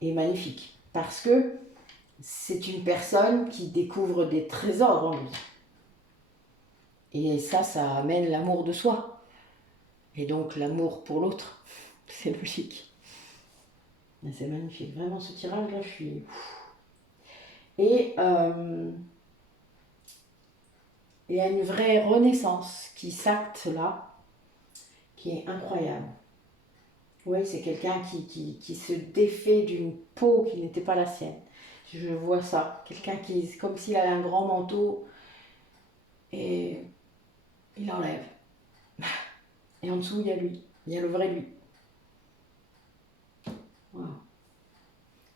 magnifique. Parce que c'est une personne qui découvre des trésors en lui. Et ça amène l'amour de soi. Et donc l'amour pour l'autre. C'est logique. C'est magnifique, vraiment ce tirage là, je suis... Et il y a une vraie renaissance qui s'acte là, qui est incroyable. Oui, c'est quelqu'un qui se défait d'une peau qui n'était pas la sienne. Je vois ça, quelqu'un qui, comme s'il avait un grand manteau et il enlève. Et en dessous, il y a lui, il y a le vrai lui. Voilà.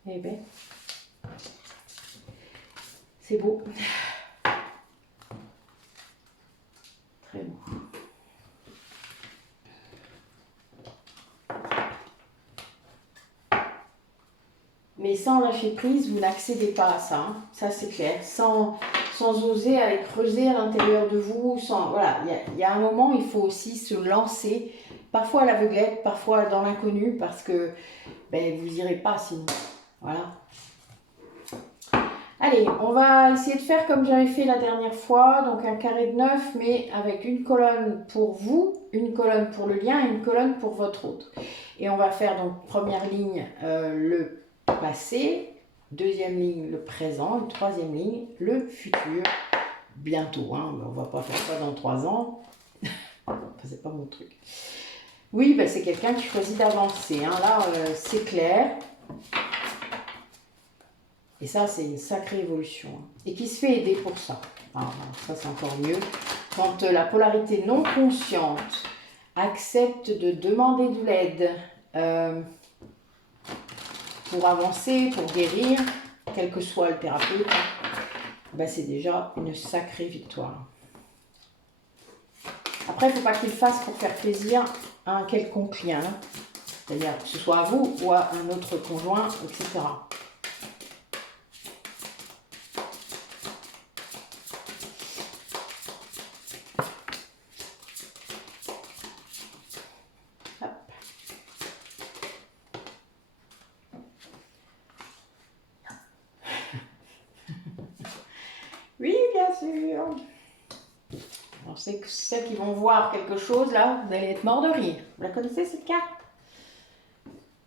Eh bien, c'est beau. Très beau. Mais sans lâcher prise, vous n'accédez pas à ça, hein. Ça c'est clair. Sans oser aller creuser à l'intérieur de vous. Voilà, il y a un moment, il faut aussi se lancer, parfois à l'aveuglette, parfois dans l'inconnu, parce que ben, vous n'irez pas sinon. Voilà. Allez, on va essayer de faire comme j'avais fait la dernière fois, donc un carré de 9, mais avec une colonne pour vous, une colonne pour le lien et une colonne pour votre autre. Et on va faire donc première ligne le passé, deuxième ligne le présent, et troisième ligne le futur, bientôt. Hein, on ne va pas faire ça dans 3 ans, c'est pas mon truc. Oui, ben, c'est quelqu'un qui choisit d'avancer, hein. Là c'est clair. Et ça, c'est une sacrée évolution. Et qui se fait aider pour ça. Alors, ça, c'est encore mieux. Quand la polarité non consciente accepte de demander de l'aide pour avancer, pour guérir, quel que soit le thérapeute, ben, c'est déjà une sacrée victoire. Après, il ne faut pas qu'il le fasse pour faire plaisir à un quelconque lien. C'est-à-dire que ce soit à vous ou à un autre conjoint, etc. Oui, bien sûr. Alors, c'est que celles qui vont voir quelque chose, là, vous allez être mort de rire. Vous la connaissez, cette carte?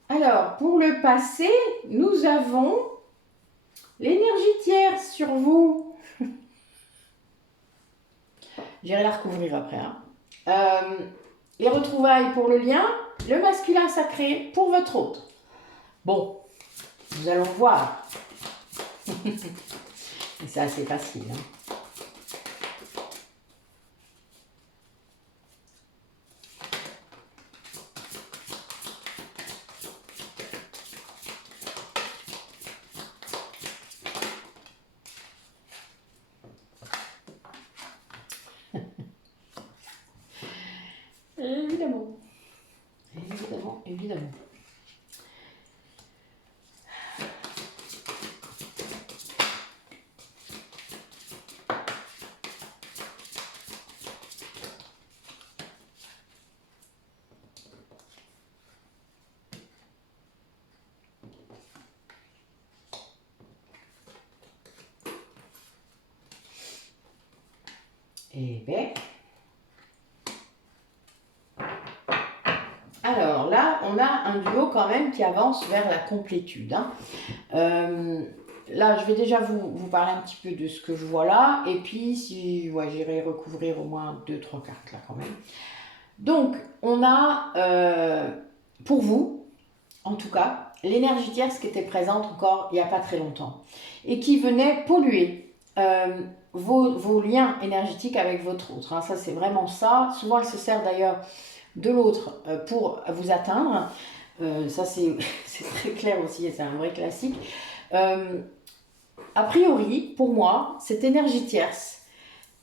Alors, pour le passé, nous avons l'énergie tierce sur vous. J'irai la recouvrir après. Hein. Les retrouvailles pour le lien, le masculin sacré pour votre autre. Bon, nous allons voir. Et c'est assez facile. Hein. Évidemment. Évidemment, évidemment. Eh bien. Alors là, on a un duo quand même qui avance vers la complétude. Hein. Là, je vais déjà vous parler un petit peu de ce que je vois là. Et puis, si, ouais, j'irai recouvrir au moins 2-3 cartes là quand même. Donc, on a, pour vous, en tout cas, l'énergie tierce qui était présente encore il n'y a pas très longtemps. Et qui venait polluer vos liens énergétiques avec votre autre. Hein. Ça, c'est vraiment ça. Souvent, elle se sert d'ailleurs de l'autre pour vous atteindre. Ça, c'est très clair aussi et c'est un vrai classique. A priori, pour moi, cette énergie tierce,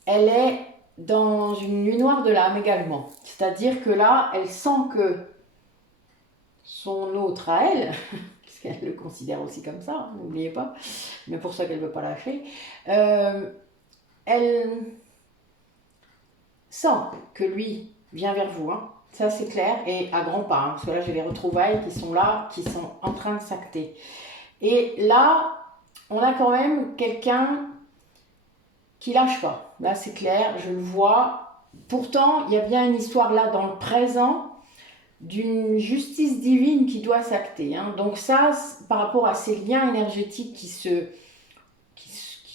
elle est dans une nuit noire de l'âme également. C'est-à-dire que là, elle sent que son autre à elle, puisqu'elle le considère aussi comme ça, hein, n'oubliez pas, mais pour ça qu'elle ne veut pas lâcher, elle sent que lui vient vers vous, hein. Ça c'est clair, et à grands pas, hein, parce que là j'ai les retrouvailles qui sont là, qui sont en train de s'acter. Et là, on a quand même quelqu'un qui lâche pas. Là c'est clair, je le vois. Pourtant, il y a bien une histoire là dans le présent d'une justice divine qui doit s'acter. Hein. Donc ça, par rapport à ces liens énergétiques qui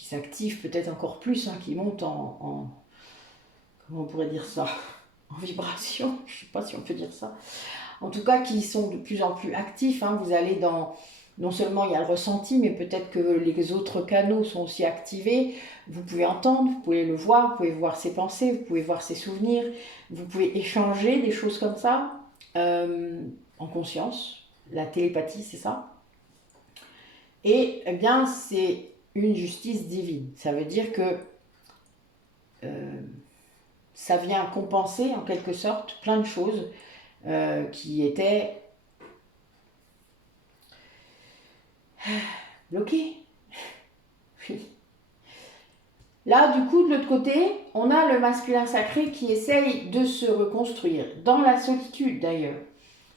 s'activent peut-être encore plus, hein, qui montent comment on pourrait dire ça, en vibration, je ne sais pas si on peut dire ça. En tout cas, qui sont de plus en plus actifs. Hein. Vous allez dans... Non seulement il y a le ressenti, mais peut-être que les autres canaux sont aussi activés. Vous pouvez entendre, vous pouvez le voir, vous pouvez voir ses pensées, vous pouvez voir ses souvenirs, vous pouvez échanger des choses comme ça en conscience. La télépathie, c'est ça. Et eh bien, c'est une justice divine. Ça veut dire que ça vient compenser en quelque sorte plein de choses qui étaient bloquées. Là, du coup, de l'autre côté, on a le masculin sacré qui essaye de se reconstruire, dans la solitude d'ailleurs,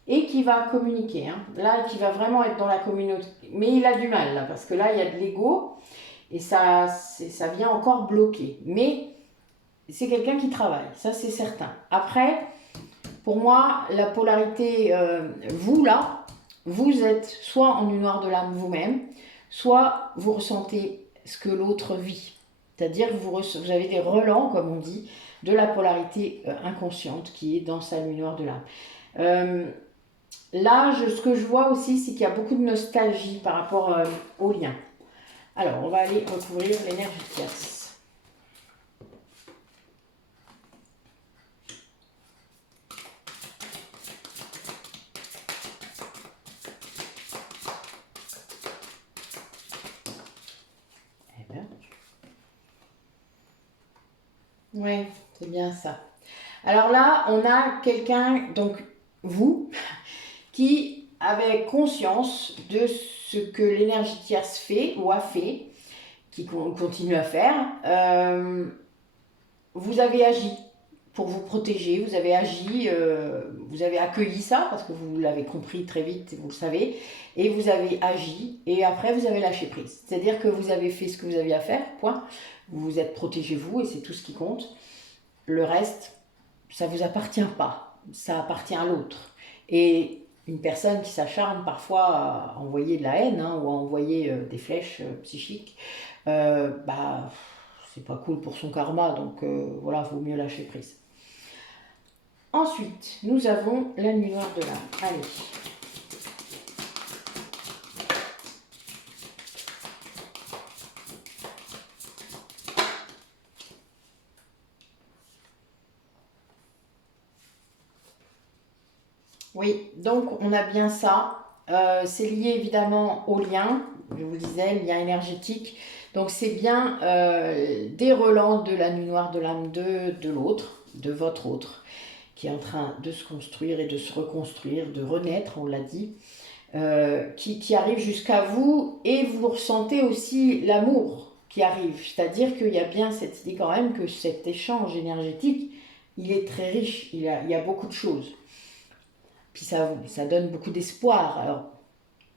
et qui va communiquer. Hein. Là, qui va vraiment être dans la communauté. Mais il a du mal, là, parce que là, il y a de l'ego, et ça vient encore bloquer. Mais c'est quelqu'un qui travaille, ça c'est certain. Après, pour moi, la polarité, vous là, vous êtes soit en une noire de l'âme vous-même, soit vous ressentez ce que l'autre vit. C'est-à-dire que vous avez des relents, comme on dit, de la polarité inconsciente qui est dans sa nuit noire de l'âme. Là, ce que je vois aussi, c'est qu'il y a beaucoup de nostalgie par rapport au lien. Alors, on va aller recouvrir l'énergie tierce. Oui, c'est bien ça. Alors là, on a quelqu'un, donc vous, qui avait conscience de ce que l'énergie tierce fait ou a fait, qui continue à faire. Vous avez agi pour vous protéger, vous avez agi, vous avez accueilli ça parce que vous l'avez compris très vite, vous le savez, et vous avez agi et après vous avez lâché prise. C'est-à-dire que vous avez fait ce que vous aviez à faire, point. Vous vous êtes protégé vous et c'est tout ce qui compte. Le reste, ça ne vous appartient pas, ça appartient à l'autre. Et une personne qui s'acharne parfois à envoyer de la haine hein, ou à envoyer des flèches psychiques, c'est pas cool pour son karma, donc voilà, vaut mieux lâcher prise. Ensuite, nous avons la nuit noire de l'âme. Allez. Oui, donc on a bien ça. C'est lié évidemment au lien, je vous le disais, le lien énergétique. Donc c'est bien des relents de la nuit noire de l'âme de l'autre, de votre autre, qui est en train de se construire et de se reconstruire, de renaître, on l'a dit, qui arrive jusqu'à vous et vous ressentez aussi l'amour qui arrive. C'est-à-dire qu'il y a bien cette idée quand même que cet échange énergétique, il est très riche, il y a beaucoup de choses. Puis ça donne beaucoup d'espoir. Alors,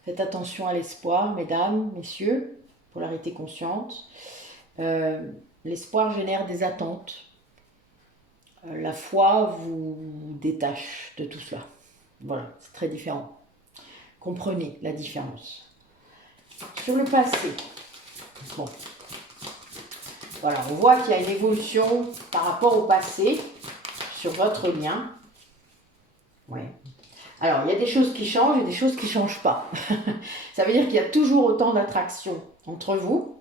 faites attention à l'espoir, mesdames, messieurs, polarité consciente. L'espoir génère des attentes. La foi vous détache de tout cela. Voilà, c'est très différent. Comprenez la différence. Sur le passé, bon, voilà, on voit qu'il y a une évolution par rapport au passé sur votre lien. Ouais. Alors, il y a des choses qui changent et des choses qui ne changent pas. Ça veut dire qu'il y a toujours autant d'attraction entre vous.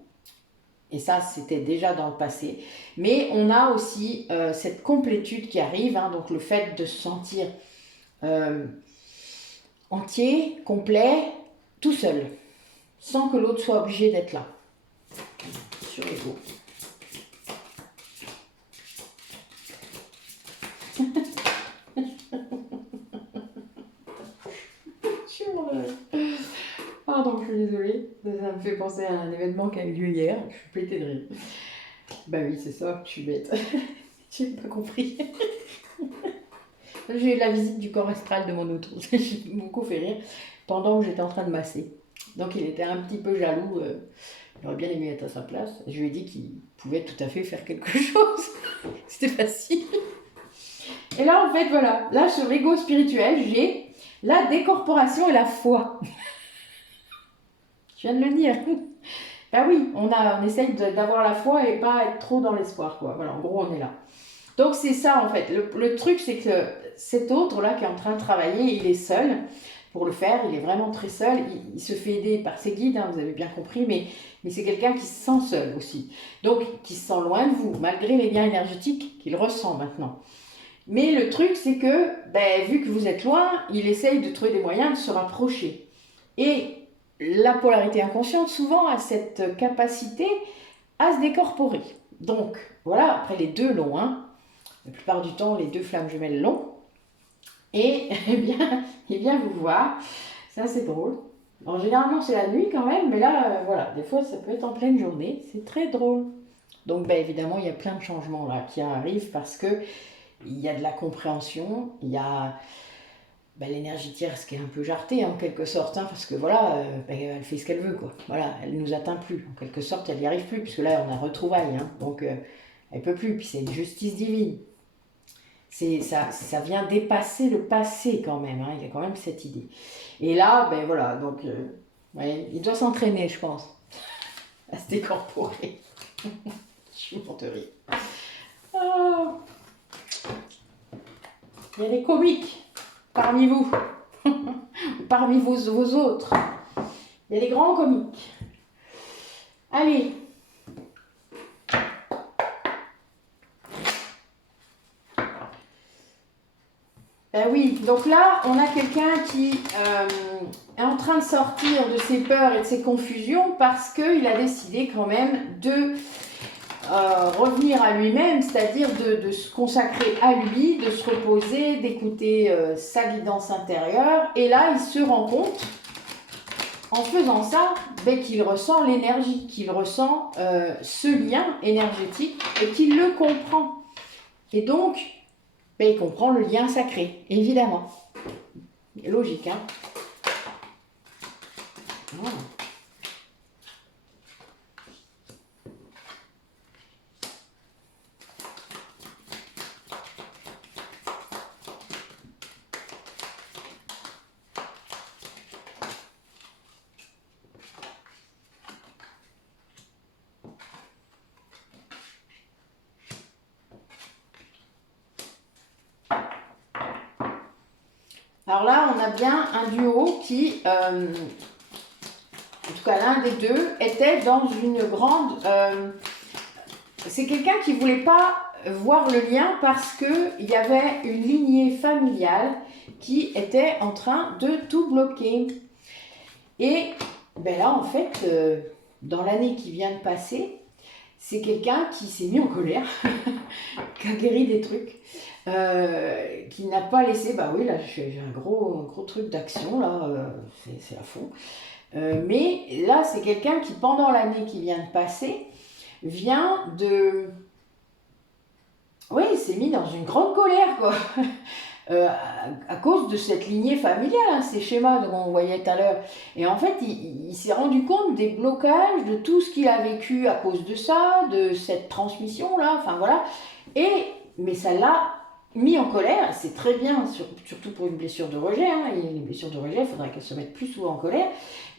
Et ça, c'était déjà dans le passé. Mais on a aussi cette complétude qui arrive. Hein, donc, le fait de se sentir entier, complet, tout seul. Sans que l'autre soit obligé d'être là. Sur l'ego. Pardon, je suis désolée. Ça me fait penser à un événement qui a eu lieu hier. Je suis pétée de rire. Bah oui, c'est ça, je suis bête. J'ai pas compris. J'ai eu la visite du corps astral de mon autre. J'ai beaucoup fait rire pendant que j'étais en train de masser. Donc il était un petit peu jaloux. Il aurait bien aimé être à sa place. Je lui ai dit qu'il pouvait tout à fait faire quelque chose. C'était facile. Et là, en fait, voilà, là, sur l'ego spirituel, j'ai la décorporation et la foi. Je viens de le dire. Ben oui, on essaye d'avoir la foi et pas être trop dans l'espoir, quoi. Voilà, en gros, on est là. Donc, c'est ça, en fait. Le truc, c'est que cet autre-là qui est en train de travailler, il est seul pour le faire. Il est vraiment très seul. Il se fait aider par ses guides, hein, vous avez bien compris, mais c'est quelqu'un qui se sent seul aussi. Donc, qui se sent loin de vous, malgré les liens énergétiques qu'il ressent maintenant. Mais le truc, c'est que, vu que vous êtes loin, il essaye de trouver des moyens de se rapprocher. Et la polarité inconsciente, souvent, a cette capacité à se décorporer. Donc, voilà, après les deux l'ont, hein. La plupart du temps, les deux flammes jumelles l'ont. Et bien vous voir. Ça, c'est drôle. Alors, généralement, c'est la nuit quand même, mais là, voilà, des fois, ça peut être en pleine journée. C'est très drôle. Donc, évidemment, il y a plein de changements là qui arrivent parce que il y a de la compréhension, il y a l'énergie tierce qui est un peu jartée en quelque sorte, hein, parce que voilà, elle fait ce qu'elle veut, quoi. Voilà, elle nous atteint plus, en quelque sorte, elle n'y arrive plus, puisque là, on a retrouvailles, hein, donc elle peut plus, puis c'est une justice divine. Ça vient dépasser le passé quand même, hein, il y a quand même cette idée. Et là, voilà, donc, il doit s'entraîner, je pense, à se décorporer. Je suis morte de rire. Oh. Il y a des comiques parmi vous, parmi vos autres. Il y a des grands comiques. Allez. Oui, donc là, on a quelqu'un qui est en train de sortir de ses peurs et de ses confusions parce qu'il a décidé quand même de revenir à lui-même, c'est-à-dire de se consacrer à lui, de se reposer, d'écouter sa guidance intérieure. Et là, il se rend compte, en faisant ça, qu'il ressent l'énergie, qu'il ressent ce lien énergétique et qu'il le comprend. Et donc, il comprend le lien sacré, évidemment. Logique, hein. Voilà. Alors là, on a bien un duo qui, en tout cas l'un des deux, était dans une grande... c'est quelqu'un qui ne voulait pas voir le lien parce qu'il y avait une lignée familiale qui était en train de tout bloquer. Et là, en fait, dans l'année qui vient de passer, c'est quelqu'un qui s'est mis en colère, qui a guéri des trucs. Qui n'a pas laissé, oui là j'ai un gros truc d'action là, c'est à fond. Mais là c'est quelqu'un qui pendant l'année qui vient de passer, vient de... Oui, il s'est mis dans une grande colère quoi. À cause de cette lignée familiale, hein, ces schémas dont on voyait tout à l'heure. Et en fait, il s'est rendu compte des blocages, de tout ce qu'il a vécu à cause de ça, de cette transmission-là, enfin voilà. Mais ça l'a mis en colère, c'est très bien, surtout pour une blessure de rejet. Hein, et les blessures de rejet, il faudrait qu'elles se mettent plus souvent en colère,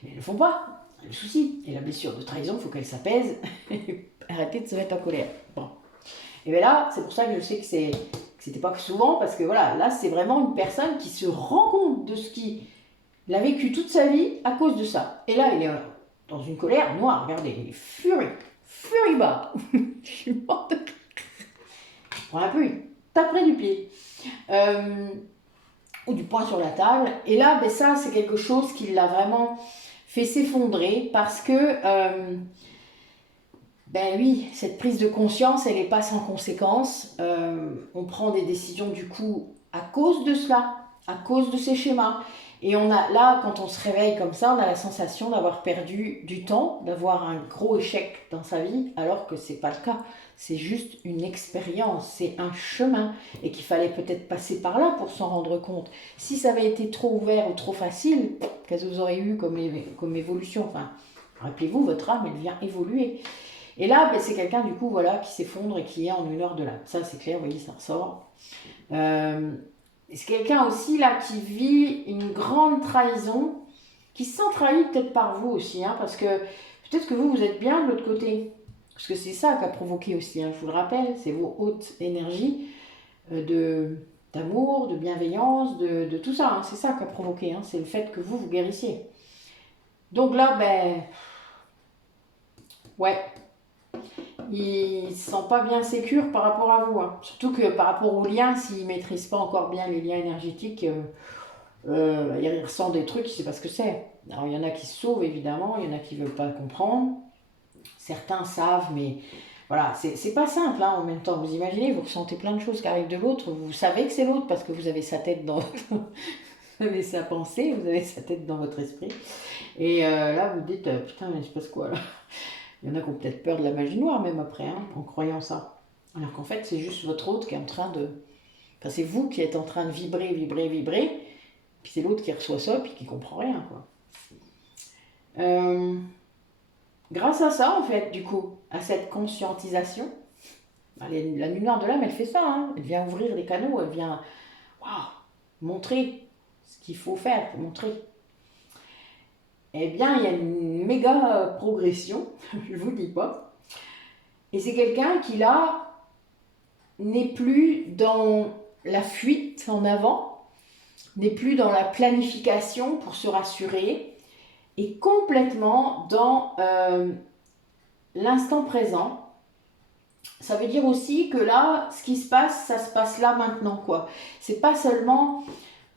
mais elles ne le font pas. Le souci. Et la blessure de trahison, il faut qu'elle s'apaise. Arrêtez de se mettre en colère. Bon. Et bien là, c'est pour ça que je sais que c'était pas souvent, parce que voilà, là, c'est vraiment une personne qui se rend compte de ce qu'il a vécu toute sa vie à cause de ça. Et là, il est dans une colère noire. Regardez, il est furibas. Je suis morte de rire. Je prends un peu une taperie du pied. Ou du poing sur la table. Et là, ça, c'est quelque chose qui l'a vraiment fait s'effondrer parce que... oui, cette prise de conscience, elle n'est pas sans conséquence. On prend des décisions du coup à cause de cela, à cause de ces schémas. Et on a là, quand on se réveille comme ça, on a la sensation d'avoir perdu du temps, d'avoir un gros échec dans sa vie, alors que c'est pas le cas. C'est juste une expérience, c'est un chemin, et qu'il fallait peut-être passer par là pour s'en rendre compte. Si ça avait été trop ouvert ou trop facile, qu'est-ce que vous auriez eu comme évolution? Enfin, rappelez-vous, votre âme, elle vient évoluer. Et là, ben, c'est quelqu'un du coup voilà, qui s'effondre et qui est en lumière de l'âme. Ça c'est clair, vous voyez, ça ressort. C'est quelqu'un aussi là qui vit une grande trahison, qui se sent trahi peut-être par vous aussi, hein, parce que peut-être que vous êtes bien de l'autre côté. Parce que c'est ça qui a provoqué aussi, hein, je vous le rappelle, c'est vos hautes énergies d'amour, de bienveillance, de tout ça. Hein, c'est ça qui a provoqué, hein, c'est le fait que vous guérissiez. Donc là, ben, ouais, il ne se sent pas bien sécure par rapport à vous. Hein. Surtout que par rapport aux liens, s'il ne maîtrise pas encore bien les liens énergétiques, il ressent des trucs, il ne sait pas ce que c'est. Alors il y en a qui se sauvent évidemment, il y en a qui ne veulent pas comprendre. Certains savent, mais voilà, c'est pas simple hein, en même temps. Vous imaginez, vous ressentez plein de choses qui arrivent de l'autre, vous savez que c'est l'autre parce que vous avez sa tête dans votre... vous avez sa pensée, vous avez sa tête dans votre esprit. Et là, vous dites, putain, mais il se passe quoi là? Il y en a qui ont peut-être peur de la magie noire même après, hein, en croyant ça. Alors qu'en fait, c'est juste votre autre qui est en train de... Enfin, c'est vous qui êtes en train de vibrer, vibrer, vibrer, puis c'est l'autre qui reçoit ça, puis qui comprend rien, quoi. Grâce à ça, en fait, du coup, à cette conscientisation, la lumière de l'âme, elle fait ça, hein. Elle vient ouvrir les canaux, elle vient montrer ce qu'il faut faire, montrer. Eh bien, il y a une méga progression, je vous dis pas. Et c'est quelqu'un qui, là, n'est plus dans la fuite en avant, n'est plus dans la planification pour se rassurer, et complètement dans l'instant présent. Ça veut dire aussi que là, ce qui se passe, ça se passe là maintenant, quoi. C'est pas seulement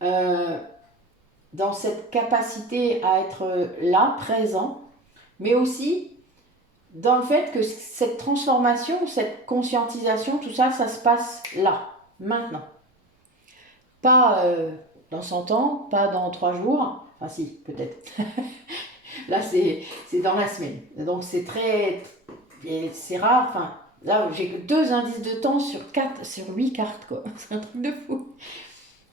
dans cette capacité à être là, présent, mais aussi dans le fait que cette transformation, cette conscientisation, tout ça, ça se passe là, maintenant. Pas dans 100 ans, pas dans 3 jours, enfin si, peut-être. Là, c'est dans la semaine. Donc c'est très... c'est rare, enfin... Là, j'ai que 2 indices de temps sur 8 cartes, quoi. C'est un truc de fou.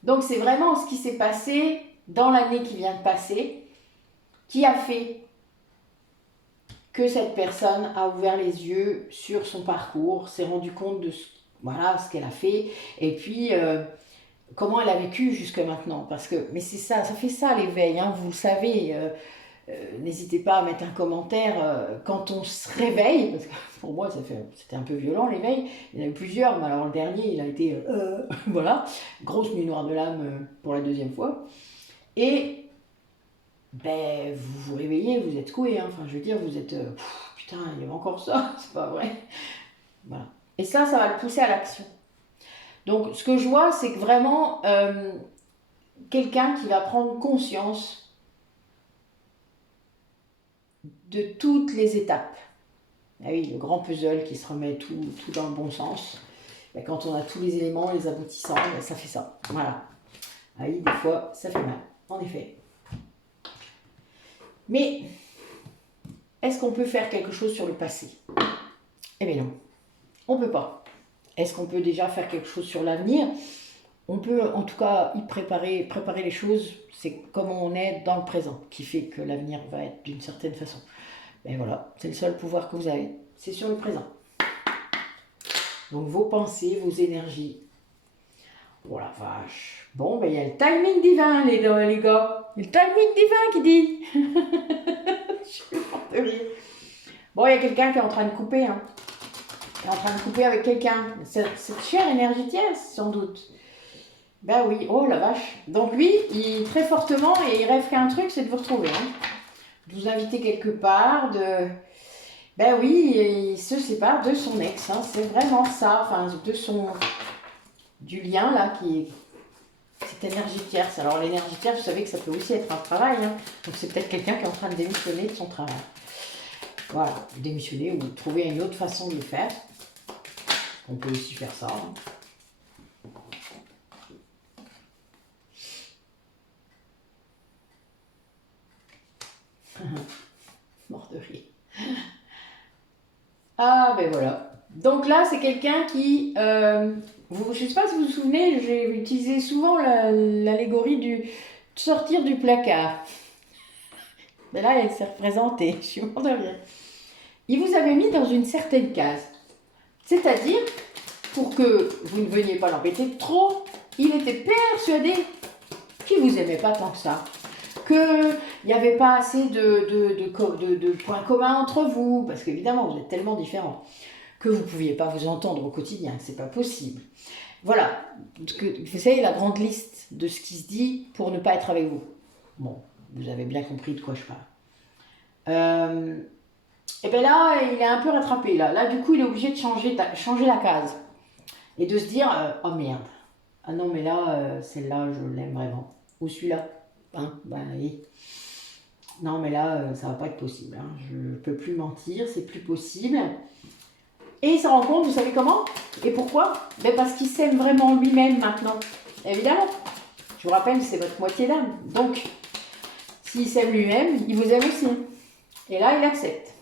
Donc, c'est vraiment ce qui s'est passé dans l'année qui vient de passer, qui a fait que cette personne a ouvert les yeux sur son parcours, s'est rendu compte de ce qu'elle a fait, et puis comment elle a vécu jusque maintenant. Parce que, mais c'est ça, ça fait ça l'éveil, hein, vous le savez. N'hésitez pas à mettre un commentaire quand on se réveille, parce que pour moi c'était un peu violent l'éveil, il y en a eu plusieurs, mais alors le dernier il a été voilà, grosse nuit noire de l'âme pour la 2e fois, et ben, vous vous réveillez, vous êtes coué, hein. Enfin je veux dire, vous êtes putain, il y avait encore ça, c'est pas vrai, voilà. Et ça va le pousser à l'action. Donc ce que je vois, c'est que vraiment quelqu'un qui va prendre conscience de toutes les étapes. Ah oui, le grand puzzle qui se remet tout dans le bon sens. Et quand on a tous les éléments, les aboutissants, ça fait ça. Voilà. Ah oui, des fois, ça fait mal, en effet. Mais, est-ce qu'on peut faire quelque chose sur le passé? Eh bien non, on ne peut pas. Est-ce qu'on peut déjà faire quelque chose sur l'avenir? On peut en tout cas y préparer les choses. C'est comme on est dans le présent qui fait que l'avenir va être d'une certaine façon. Et voilà, c'est le seul pouvoir que vous avez. C'est sur le présent. Donc vos pensées, vos énergies. Oh la vache. Bon, ben il y a le timing divin, les gars. Le timing divin qui dit. Je suis morte de rire. Bon, il y a quelqu'un qui est en train de couper. Hein. Il est en train de couper avec quelqu'un. Cette chère énergétienne, sans doute. Ben oui, oh la vache. Donc lui, il très fortement, et il rêve qu'un truc, c'est de vous retrouver. Hein. De vous inviter quelque part, de... Ben oui, il se sépare de son ex, hein, c'est vraiment ça, enfin, du lien là qui est cette énergie tierce. Alors l'énergie tierce, vous savez que ça peut aussi être un travail, hein, donc c'est peut-être quelqu'un qui est en train de démissionner de son travail. Voilà, démissionner ou trouver une autre façon de le faire. On peut aussi faire ça. Hein. Mort de rire. Ah ben voilà. Donc là, c'est quelqu'un qui... je ne sais pas si vous vous souvenez, j'ai utilisé souvent l'allégorie du sortir du placard. Mais là, elle s'est représentée. Je suis mort de rire. il vous avait mis dans une certaine case. C'est-à-dire, pour que vous ne veniez pas l'embêter trop, il était persuadé qu'il ne vous aimait pas tant que ça. Qu'il n'y avait pas assez de points communs entre vous, parce qu'évidemment, vous êtes tellement différents, que vous ne pouviez pas vous entendre au quotidien, c'est pas possible. Voilà, vous savez, la grande liste de ce qui se dit pour ne pas être avec vous. Bon, vous avez bien compris de quoi je parle. Et bien là, il est un peu rattrapé. Là, du coup, il est obligé de changer la case. Et de se dire, oh merde, ah non, mais là, celle-là, je l'aime vraiment. Ou celui-là. Hein, ben oui. Non, mais là, ça va pas être possible. Hein. Je ne peux plus mentir, c'est plus possible. Et il se rend compte, vous savez comment? Et pourquoi? Ben parce qu'il s'aime vraiment lui-même maintenant. Évidemment. Je vous rappelle, c'est votre moitié d'âme. Donc, s'il s'aime lui-même, il vous aime aussi. Et là, il accepte.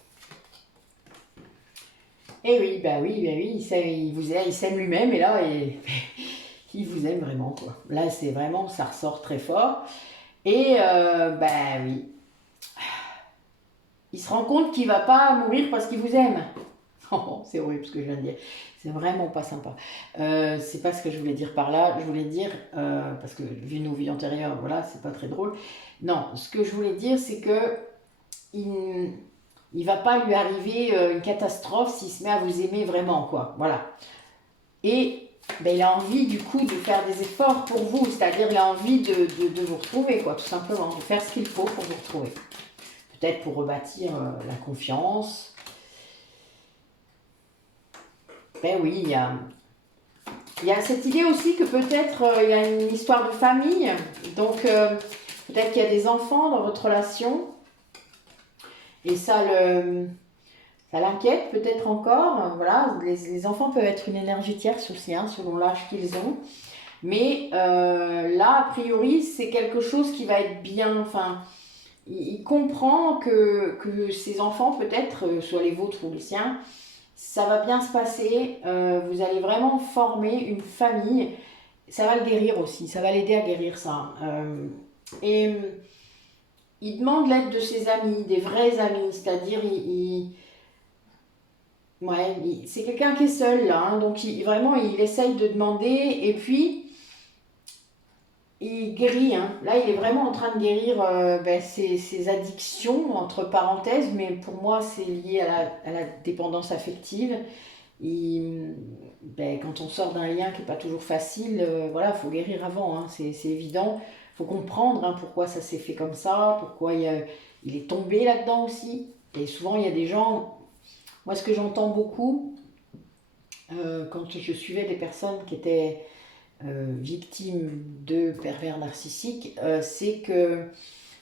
Et oui, il s'aime lui-même et là, il vous aime vraiment, quoi. Là, c'est vraiment, ça ressort très fort. Et, oui, il se rend compte qu'il ne va pas mourir parce qu'il vous aime. Oh, c'est horrible ce que je viens de dire. C'est vraiment pas sympa. C'est pas ce que je voulais dire par là. Je voulais dire, parce que vu nos vies antérieures, voilà, c'est pas très drôle. Non, ce que je voulais dire, c'est que il va pas lui arriver une catastrophe s'il se met à vous aimer vraiment, quoi. Voilà. Et ben, il a envie, du coup, de faire des efforts pour vous. C'est-à-dire, il a envie de vous retrouver, quoi, tout simplement. De faire ce qu'il faut pour vous retrouver. Peut-être pour rebâtir la confiance. Ben oui, il y a cette idée aussi que peut-être il y a une histoire de famille. Donc, peut-être qu'il y a des enfants dans votre relation. Et ça l'inquiète peut-être encore. Voilà, les enfants peuvent être une énergie tierce aussi, hein, selon l'âge qu'ils ont. Mais là, a priori, c'est quelque chose qui va être bien. Enfin, il comprend que ses enfants, peut-être, soit les vôtres ou les siens, ça va bien se passer. Vous allez vraiment former une famille. Ça va le guérir aussi. Ça va l'aider à guérir ça. Et il demande l'aide de ses amis, des vrais amis. C'est-à-dire, c'est quelqu'un qui est seul là. Hein, donc, vraiment, il essaye de demander. Et puis, il guérit, hein. Là, il est vraiment en train de guérir ses addictions, entre parenthèses, mais pour moi, c'est lié à la dépendance affective. Quand on sort d'un lien qui n'est pas toujours facile, voilà, il faut guérir avant, hein, c'est évident. Il faut comprendre pourquoi ça s'est fait comme ça, pourquoi il est tombé là-dedans aussi. Et souvent, il y a des gens... Moi, ce que j'entends beaucoup, quand je suivais des personnes qui étaient... victimes de pervers narcissiques, c'est que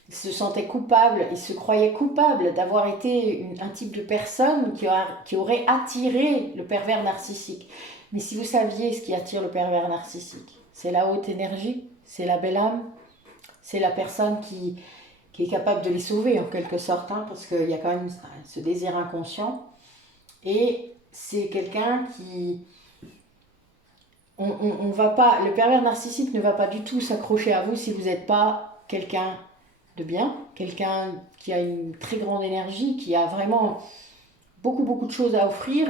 se sentait coupable, il se croyait coupable d'avoir été un type de personne qui aurait attiré le pervers narcissique. Mais si vous saviez ce qui attire le pervers narcissique, c'est la haute énergie, c'est la belle âme, c'est la personne qui est capable de les sauver en quelque sorte, hein, parce qu'il y a quand même ce désir inconscient. Et c'est quelqu'un qui... on va pas, le pervers narcissique ne va pas du tout s'accrocher à vous si vous n'êtes pas quelqu'un de bien, quelqu'un qui a une très grande énergie, qui a vraiment beaucoup de choses à offrir,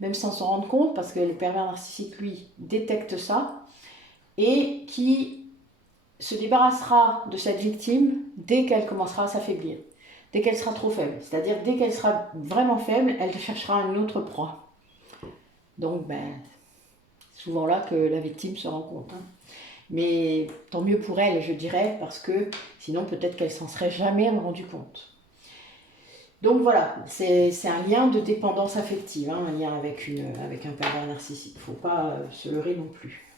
même sans s'en rendre compte, parce que le pervers narcissique, lui, détecte ça, et qui se débarrassera de cette victime dès qu'elle commencera à s'affaiblir, dès qu'elle sera trop faible. C'est-à-dire, dès qu'elle sera vraiment faible, elle cherchera une autre proie. Donc, souvent là que la victime se rend compte. Hein. Mais tant mieux pour elle, je dirais, parce que sinon peut-être qu'elle s'en serait jamais rendue compte. Donc voilà, c'est un lien de dépendance affective, hein, un lien avec un pervers narcissique. Il ne faut pas se leurrer non plus.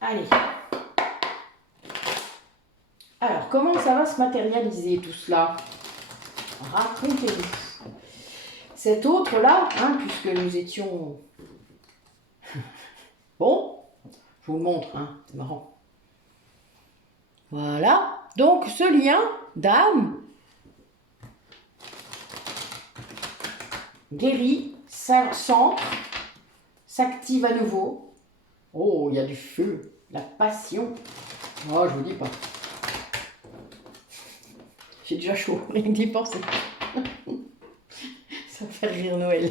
Allez. Alors, comment ça va se matérialiser tout cela? Racontez-nous. Cet autre-là, hein, puisque nous étions... Bon, je vous le montre, hein, c'est marrant. Voilà, donc ce lien d'âme guérit, s'ancre, s'active à nouveau. Oh, il y a du feu, la passion. Oh, je vous dis pas. J'ai déjà chaud, rien que d'y penser. Ça va faire rire Noël.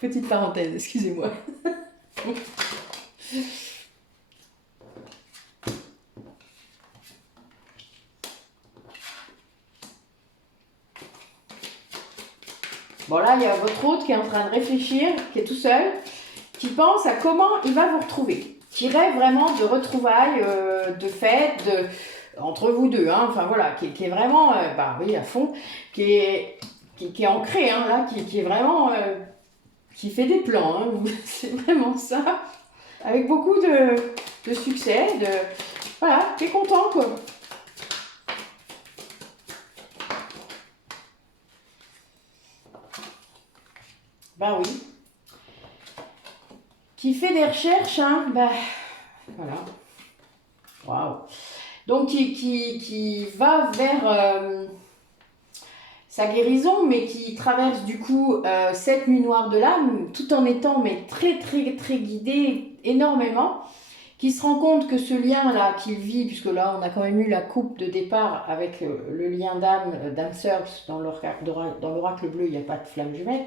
Petite parenthèse, excusez-moi. Bon là, il y a votre hôte qui est en train de réfléchir, qui est tout seul, qui pense à comment il va vous retrouver. Qui rêve vraiment de retrouvailles, de fêtes, entre vous deux, hein, enfin voilà, qui est vraiment, bah oui, à fond, qui est ancré, hein, là, qui est vraiment, qui fait des plans, hein, c'est vraiment ça, avec beaucoup de succès, voilà, qui est content, quoi. Ben oui. Qui fait des recherches, hein, ben voilà. Waouh. Donc qui va vers sa guérison, mais qui traverse du coup cette nuit noire de l'âme, tout en étant mais très très très guidé énormément, qui se rend compte que ce lien-là qu'il vit, puisque là on a quand même eu la coupe de départ avec le lien d'âme sœur, dans l'oracle bleu il n'y a pas de flamme jumelle,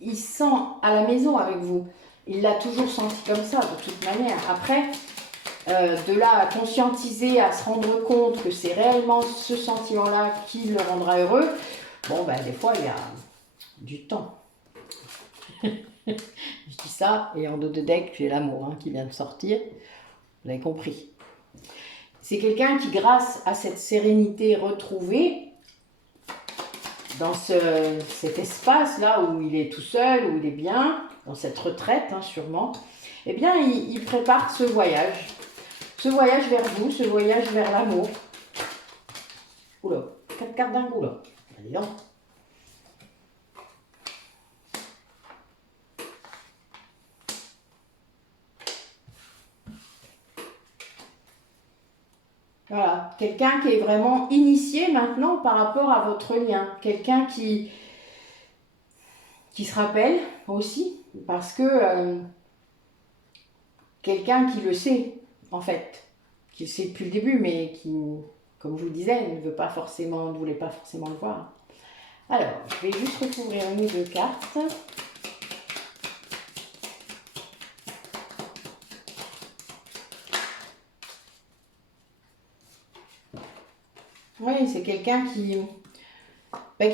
il sent à la maison avec vous. Il l'a toujours senti comme ça, de toute manière. Après, de là à conscientiser, à se rendre compte que c'est réellement ce sentiment-là qui le rendra heureux, bon, ben, des fois, il y a du temps. Je dis ça, et en dos de deck, j'ai l'amour qui vient de sortir. Vous avez compris. C'est quelqu'un qui, grâce à cette sérénité retrouvée, dans cet espace-là où il est tout seul, où il est bien, dans cette retraite, sûrement, eh bien, il prépare ce voyage vers vous, ce voyage vers l'amour. Oula, 4 cartes d'un coup, là. Allez, donc. Voilà, quelqu'un qui est vraiment initié maintenant par rapport à votre lien. Quelqu'un qui se rappelle aussi, parce que quelqu'un qui le sait, en fait, qui le sait depuis le début, mais qui, comme je vous le disais, ne voulait pas forcément le voir. Alors, je vais juste recouvrir une ou deux cartes. Oui, c'est quelqu'un qui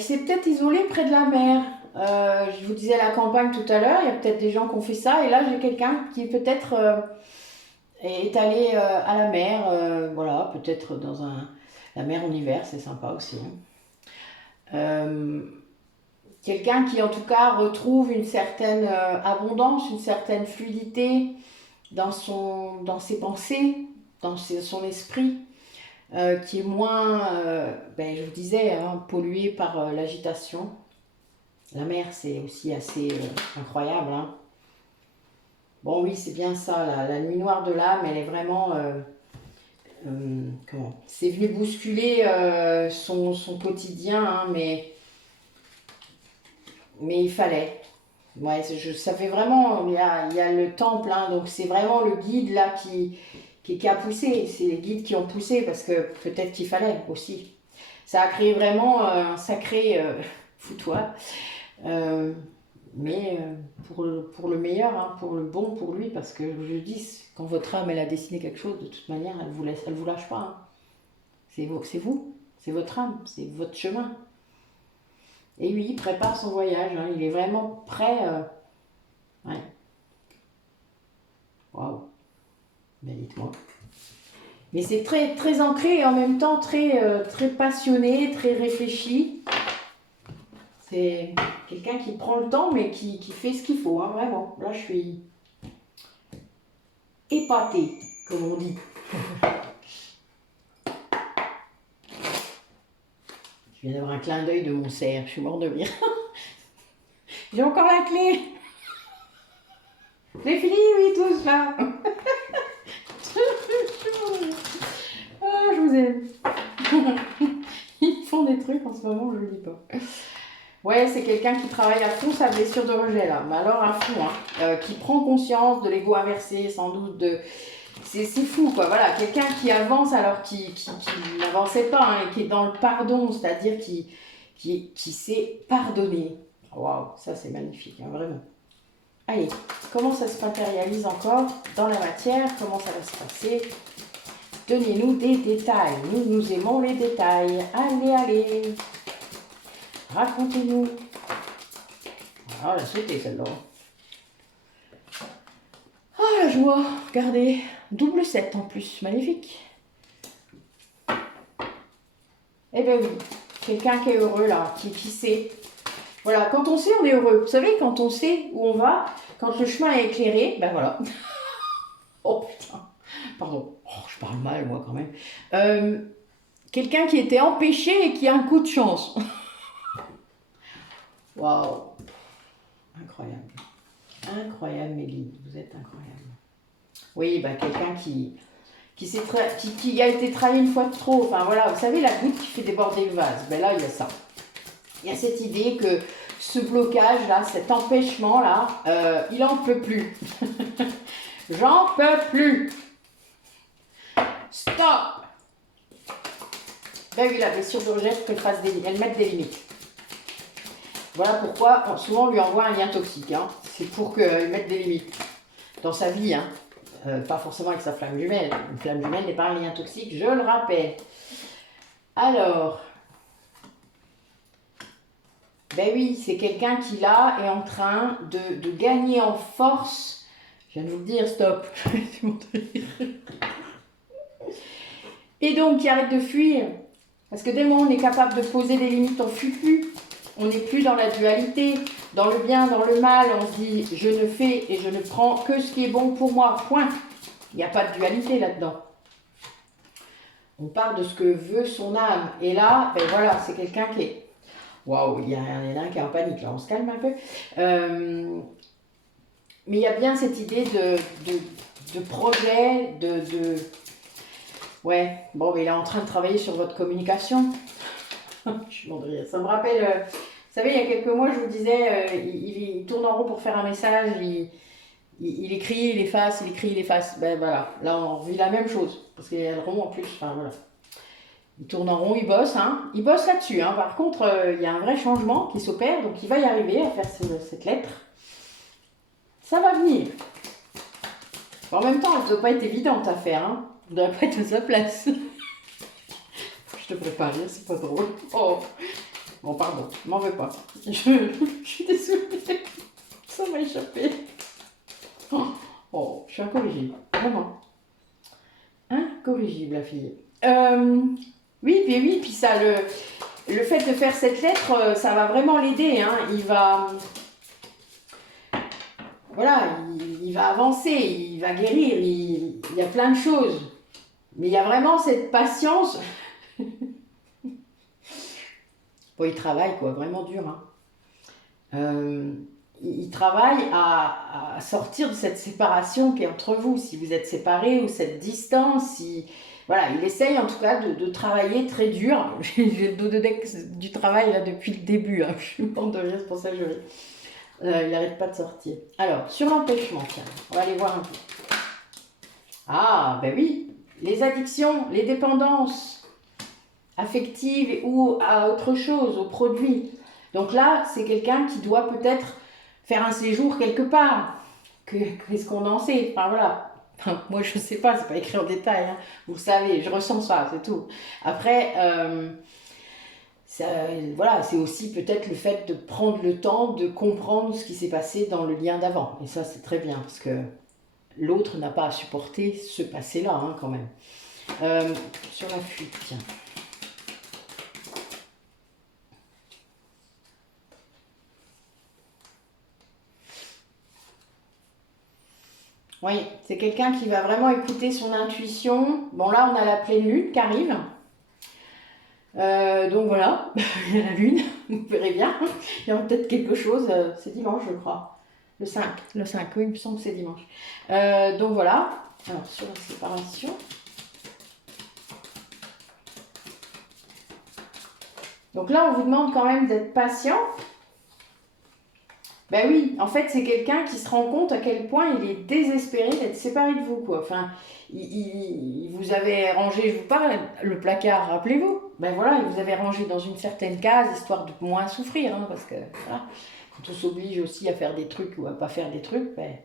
s'est peut-être isolé près de la mer. Je vous disais la campagne tout à l'heure, il y a peut-être des gens qui ont fait ça. Et là, j'ai quelqu'un qui peut-être est allé à la mer. Voilà, peut-être dans la mer en hiver, c'est sympa aussi. Quelqu'un qui, en tout cas, retrouve une certaine abondance, une certaine fluidité dans ses pensées, dans son esprit. Qui est moins, je vous disais, pollué par l'agitation. La mer, c'est aussi assez incroyable. Bon, oui, c'est bien ça, la nuit noire de l'âme, elle est vraiment... c'est venu bousculer son quotidien, mais il fallait. Ouais, ça fait vraiment... Il y a le temple, donc c'est vraiment le guide là qui a poussé, c'est les guides qui ont poussé parce que peut-être qu'il fallait aussi. Ça a créé vraiment un sacré foutoir, mais pour le meilleur, pour le bon pour lui, parce que je dis, quand votre âme elle a dessiné quelque chose, de toute manière elle vous lâche pas. C'est vous, c'est votre âme, c'est votre chemin. Et lui, il prépare son voyage, il est vraiment prêt. Ouais. Waouh. Ben dites-moi. Mais c'est très, très ancré et en même temps très, très passionné, très réfléchi. C'est quelqu'un qui prend le temps mais qui fait ce qu'il faut, vraiment. Là, je suis épatée, comme on dit. Je viens d'avoir un clin d'œil de mon cerf, je suis mort de rire. J'ai encore la clé. J'ai fini, oui, tous là. Je vous aime. Ils font des trucs en ce moment, je ne le dis pas. Ouais, c'est quelqu'un qui travaille à fond sa blessure de rejet là, mais alors à fond, qui prend conscience de l'ego inversé, sans doute c'est fou, quoi. Voilà, quelqu'un qui avance alors qu'il n'avançait pas, hein, et qui est dans le pardon, c'est-à-dire qui sait pardonner. Waouh, ça c'est magnifique, hein, vraiment. Allez, comment ça se matérialise encore dans la matière? Comment ça va se passer? Donnez-nous des détails. Nous aimons les détails. Allez, allez. Racontez-nous. Ah, la sauté celle-là. Ah, la joie. Regardez. Double 7 en plus. Magnifique. Eh bien oui. Quelqu'un qui est heureux là. Qui sait. Voilà. Quand on sait, on est heureux. Vous savez, quand on sait où on va, quand le chemin est éclairé, ben voilà. Oh putain. Pardon. Oh, je parle mal moi quand même. Quelqu'un qui était empêché et qui a un coup de chance. Waouh. Incroyable. Incroyable, Mélie. Vous êtes incroyable. Oui, bah, quelqu'un qui a été trahi une fois de trop. Enfin voilà, vous savez, la goutte qui fait déborder le vase. Ben là, il y a ça. Il y a cette idée que ce blocage-là, cet empêchement-là, il n'en peut plus. J'en peux plus. Stop. Ben oui, la blessure d'urgence qu'elle mette des limites. Voilà pourquoi souvent on lui envoie un lien toxique. Hein. C'est pour qu'elle mette des limites dans sa vie. Hein. Pas forcément avec sa flamme jumelle. Une flamme jumelle n'est pas un lien toxique, je le rappelle. Alors, ben oui, c'est quelqu'un qui là est en train de gagner en force. Je viens de vous le dire, stop. Et donc, qui arrête de fuir. Parce que dès le moment où on est capable de poser des limites, on ne fuit plus. On n'est plus dans la dualité, dans le bien, dans le mal. On se dit, je ne fais et je ne prends que ce qui est bon pour moi. Point. Il n'y a pas de dualité là-dedans. On part de ce que veut son âme. Et là, ben voilà, c'est quelqu'un qui est... Waouh, il y en a un qui est en panique, là, on se calme un peu. Mais il y a bien cette idée de projet, Ouais, bon, mais il est en train de travailler sur votre communication. Je suis morte de rire. Ça me rappelle... vous savez, il y a quelques mois, je vous disais, il tourne en rond pour faire un message, il écrit, il efface, il écrit, il efface. Ben voilà, là on vit la même chose, parce qu'il y a le rond en plus, enfin voilà. Il tourne en rond, il bosse, hein. Il bosse là-dessus, hein. Par contre, il y a un vrai changement qui s'opère, donc il va y arriver à faire cette lettre. Ça va venir. En même temps, elle ne doit pas être évidente à faire, hein. Elle ne doit pas être à sa place. Je devrais pas rire, c'est pas drôle. Oh. Bon, pardon, m'en veux pas. Je suis désolée. Ça m'a échappé. Oh, je suis incorrigible, vraiment. Incorrigible, la fille. Oui, puis ça, le fait de faire cette lettre, ça va vraiment l'aider. Hein. Il va... Voilà, il va avancer, il va guérir, il y a plein de choses. Mais il y a vraiment cette patience. Bon, il travaille, quoi, vraiment dur. Hein. Il travaille à sortir de cette séparation qui est entre vous, si vous êtes séparés, ou cette distance. Voilà, il essaye en tout cas de travailler très dur. J'ai le dos de deck du travail là depuis le début. Hein. Je suis morte de rire, c'est pour ça que je ris. Il n'arrête pas de sortir. Alors, sur l'empêchement, tiens, on va aller voir un peu. Ah, ben oui, les addictions, les dépendances affectives ou à autre chose, aux produits. Donc là, c'est quelqu'un qui doit peut-être faire un séjour quelque part. Qu'est-ce qu'on en sait? Enfin voilà. Enfin, moi, je ne sais pas, c'est pas écrit en détail. Hein. Vous le savez, je ressens ça, c'est tout. Après, voilà, c'est aussi peut-être le fait de prendre le temps de comprendre ce qui s'est passé dans le lien d'avant. Et ça, c'est très bien, parce que l'autre n'a pas à supporter ce passé-là, hein, quand même. Sur la fuite, tiens. Oui, c'est quelqu'un qui va vraiment écouter son intuition. Bon, là, on a la pleine lune qui arrive. Donc voilà, il y a la lune, vous verrez bien. Il y a peut-être quelque chose, c'est dimanche, je crois. Le 5, oui, il me semble que c'est dimanche. Donc voilà, alors sur la séparation. Donc là, on vous demande quand même d'être patient. Ben oui, en fait, c'est quelqu'un qui se rend compte à quel point il est désespéré d'être séparé de vous, quoi. Enfin, vous avez rangé, je vous parle, le placard, rappelez-vous. Ben voilà, il vous avez rangé dans une certaine case, histoire de moins souffrir, hein, parce que voilà, quand on s'oblige aussi à faire des trucs ou à pas faire des trucs, ben,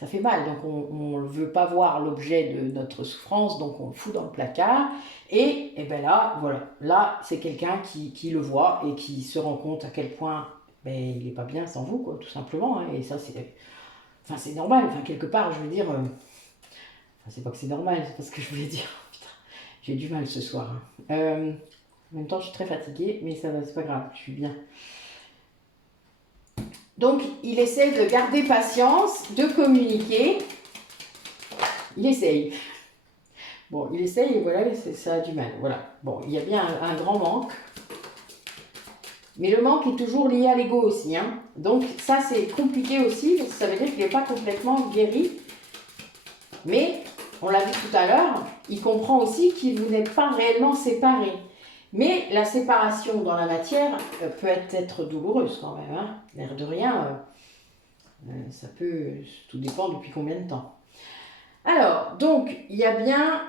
ça fait mal. Donc on ne veut pas voir l'objet de notre souffrance, donc on le fout dans le placard. Et ben là, voilà, là, c'est quelqu'un qui le voit et qui se rend compte à quel point ben, il n'est pas bien sans vous, quoi, tout simplement. Hein. Et ça, c'est normal. Enfin, quelque part, je veux dire, c'est pas que c'est normal, c'est pas ce que je voulais dire. Putain, j'ai du mal ce soir. Hein. En même temps, je suis très fatiguée, mais ça va, c'est pas grave, je suis bien. Donc, il essaie de garder patience, de communiquer. Il essaye. Bon, il essaye et voilà, ça a du mal. Voilà. Bon, il y a bien un grand manque. Mais le manque est toujours lié à l'ego aussi. Hein. Donc, ça, c'est compliqué aussi, parce que ça veut dire qu'il n'est pas complètement guéri. Mais, on l'a vu tout à l'heure, il comprend aussi que vous n'êtes pas réellement séparés. Mais la séparation dans la matière peut être douloureuse quand même. Hein. L'air de rien, ça peut... Tout dépend depuis combien de temps. Alors, donc, il y a bien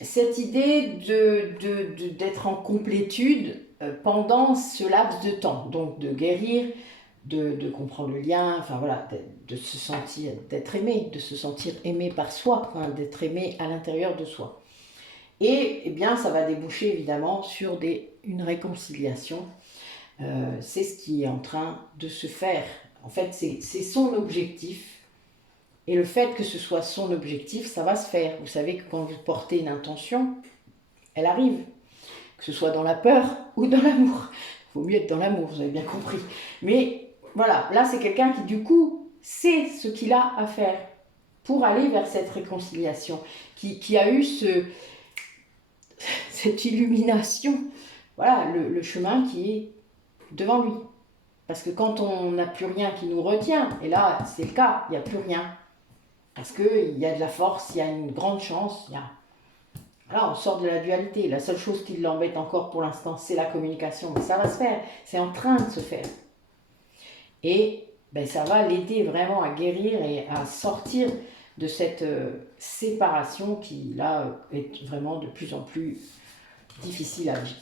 cette idée d'être en complétude pendant ce laps de temps. Donc, de guérir, de comprendre le lien, enfin voilà, de se sentir, d'être aimé, de se sentir aimé par soi, hein, d'être aimé à l'intérieur de soi. Et eh bien, ça va déboucher évidemment sur une réconciliation. C'est ce qui est en train de se faire. En fait, c'est son objectif. Et le fait que ce soit son objectif, ça va se faire. Vous savez que quand vous portez une intention, elle arrive. Que ce soit dans la peur ou dans l'amour. Il vaut mieux être dans l'amour, vous avez bien compris. Mais voilà, là c'est quelqu'un qui du coup sait ce qu'il a à faire pour aller vers cette réconciliation. Qui a eu cette illumination. Voilà, le chemin qui est devant lui. Parce que quand on n'a plus rien qui nous retient, et là c'est le cas, il n'y a plus rien. Parce qu'il y a de la force, il y a une grande chance. Voilà, on sort de la dualité. La seule chose qui l'embête encore pour l'instant, c'est la communication. Mais ça va se faire. C'est en train de se faire. Et ben, ça va l'aider vraiment à guérir et à sortir de cette séparation qui, là, est vraiment de plus en plus difficile à vivre.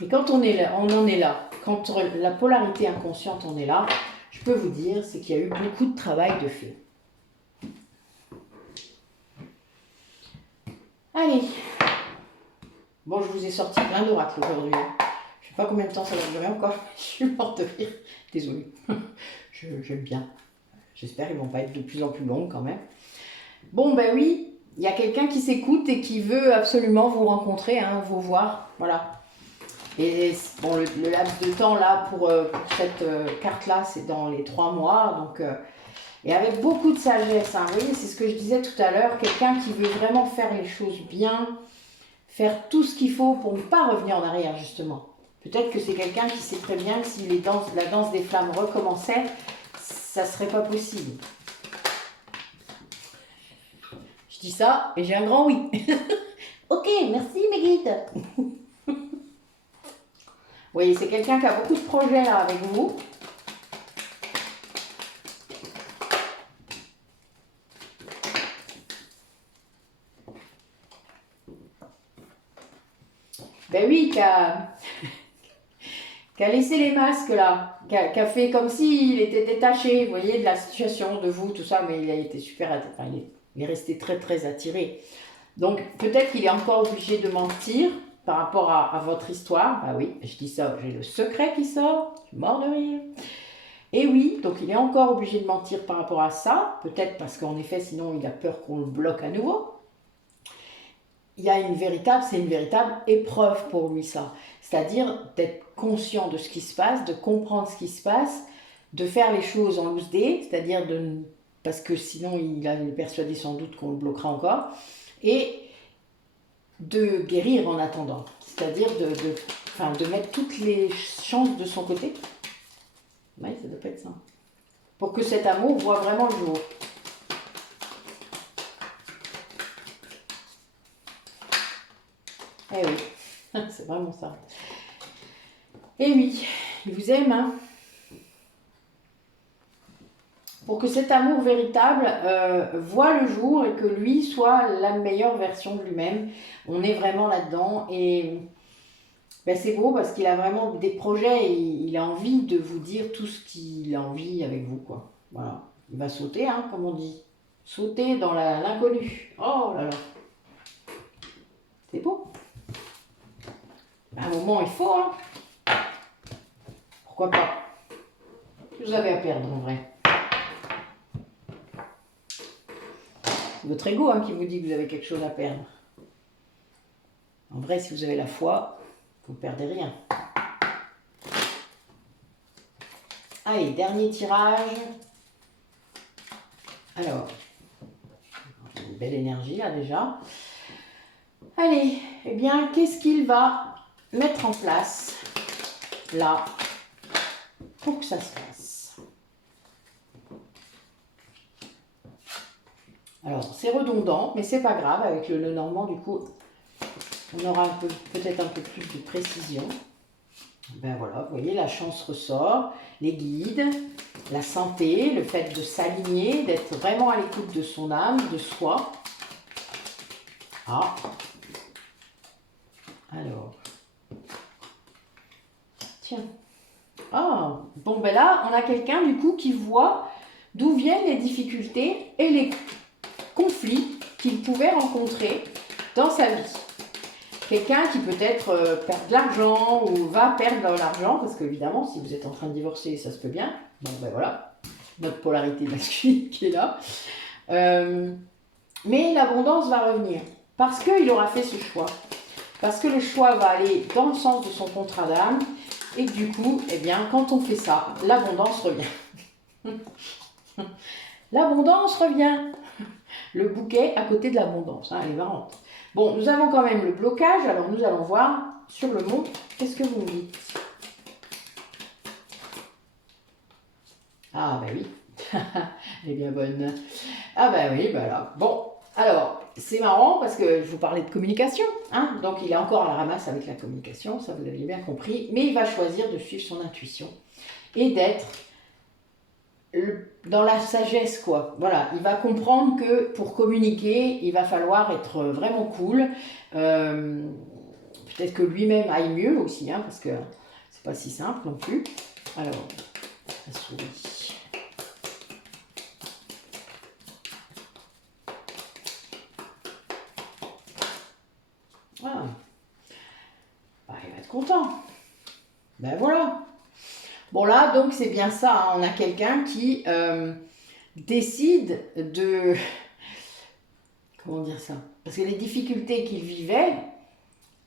Et quand on en est là, quand la polarité inconsciente en est là, je peux vous dire, c'est qu'il y a eu beaucoup de travail de fait. Allez. Bon, je vous ai sorti plein d'oracles aujourd'hui. Je ne sais pas combien de temps ça va durer encore. Je suis morte de rire. Désolée. J'aime bien. J'espère qu'ils ne vont pas être de plus en plus longs quand même. Bon, ben oui, il y a quelqu'un qui s'écoute et qui veut absolument vous rencontrer, hein, vous voir. Voilà. Et bon, le laps de temps là pour cette carte-là, c'est dans les 3 mois. Donc, et avec beaucoup de sagesse. Hein, vous voyez, c'est ce que je disais tout à l'heure. Quelqu'un qui veut vraiment faire les choses bien, faire tout ce qu'il faut pour ne pas revenir en arrière, justement. Peut-être que c'est quelqu'un qui sait très bien que si la danse des flammes recommençait, ça ne serait pas possible. Je dis ça et j'ai un grand oui. Ok, merci mes guides. Vous voyez, c'est quelqu'un qui a beaucoup de projets là avec vous. Ben oui, qui a laissé les masques là, qui a fait comme s'il était détaché, vous voyez, de la situation, de vous, tout ça, mais il a été super, enfin, il est resté très très attiré. Donc peut-être qu'il est encore obligé de mentir par rapport à votre histoire. Ah oui, je dis ça, j'ai le secret qui sort, je suis mort de rire. Et oui, donc il est encore obligé de mentir par rapport à ça, peut-être parce qu'en effet, sinon il a peur qu'on le bloque à nouveau. C'est une véritable épreuve pour lui ça. C'est-à-dire d'être conscient de ce qui se passe, de comprendre ce qui se passe, de faire les choses en loose day, c'est-à-dire parce que sinon il est persuadé sans doute qu'on le bloquera encore, et de guérir en attendant, c'est-à-dire de mettre toutes les chances de son côté. Oui, ça doit pas être ça. Pour que cet amour voit vraiment le jour. Eh oui, c'est vraiment ça. Et oui, il vous aime, hein. Pour que cet amour véritable voit le jour et que lui soit la meilleure version de lui-même. On est vraiment là-dedans et ben c'est beau parce qu'il a vraiment des projets et il a envie de vous dire tout ce qu'il a envie avec vous, quoi. Voilà, il va sauter, hein, comme on dit. Sauter dans l'inconnu. Oh là là, c'est beau. À un moment, il faut, hein. Pourquoi pas? Vous avez à perdre, en vrai. C'est votre ego, hein, qui vous dit que vous avez quelque chose à perdre. En vrai, si vous avez la foi, vous ne perdez rien. Allez, dernier tirage. Alors, une belle énergie là déjà. Allez, eh bien, qu'est-ce qu'il va mettre en place là pour que ça se passe? Alors, c'est redondant, mais c'est pas grave. Avec le normand, du coup, on aura peut-être un peu plus de précision. Ben voilà, vous voyez, la chance ressort, les guides, la santé, le fait de s'aligner, d'être vraiment à l'écoute de son âme, de soi. Ah, alors, tiens. Ah, bon ben là, on a quelqu'un du coup qui voit d'où viennent les difficultés et les conflits qu'il pouvait rencontrer dans sa vie. Quelqu'un qui peut-être perd de l'argent ou va perdre de l'argent, parce qu'évidemment, si vous êtes en train de divorcer, ça se peut bien. Bon, ben voilà, notre polarité masculine qui est là. Mais l'abondance va revenir, parce qu'il aura fait ce choix. Parce que le choix va aller dans le sens de son contrat d'âme, et que du coup, eh bien, quand on fait ça, l'abondance revient. L'abondance revient. Le bouquet à côté de l'abondance, hein, elle est marrante. Bon, nous avons quand même le blocage, alors nous allons voir sur le mot, qu'est-ce que vous me dites? Ah bah oui, elle est bien bonne. Ah bah oui, bah là. Bon, alors, c'est marrant parce que je vous parlais de communication, hein, donc il est encore à la ramasse avec la communication, ça vous aviez bien compris, mais il va choisir de suivre son intuition et d'être dans la sagesse, quoi. Voilà, il va comprendre que pour communiquer, il va falloir être vraiment cool. Peut-être que lui-même aille mieux aussi, hein, parce que c'est pas si simple non plus. Alors, la souris. Ah, bah, il va être content. Ben voilà. Bon là, donc c'est bien ça, hein, on a quelqu'un qui décide de... Comment dire ça? Parce que les difficultés qu'il vivait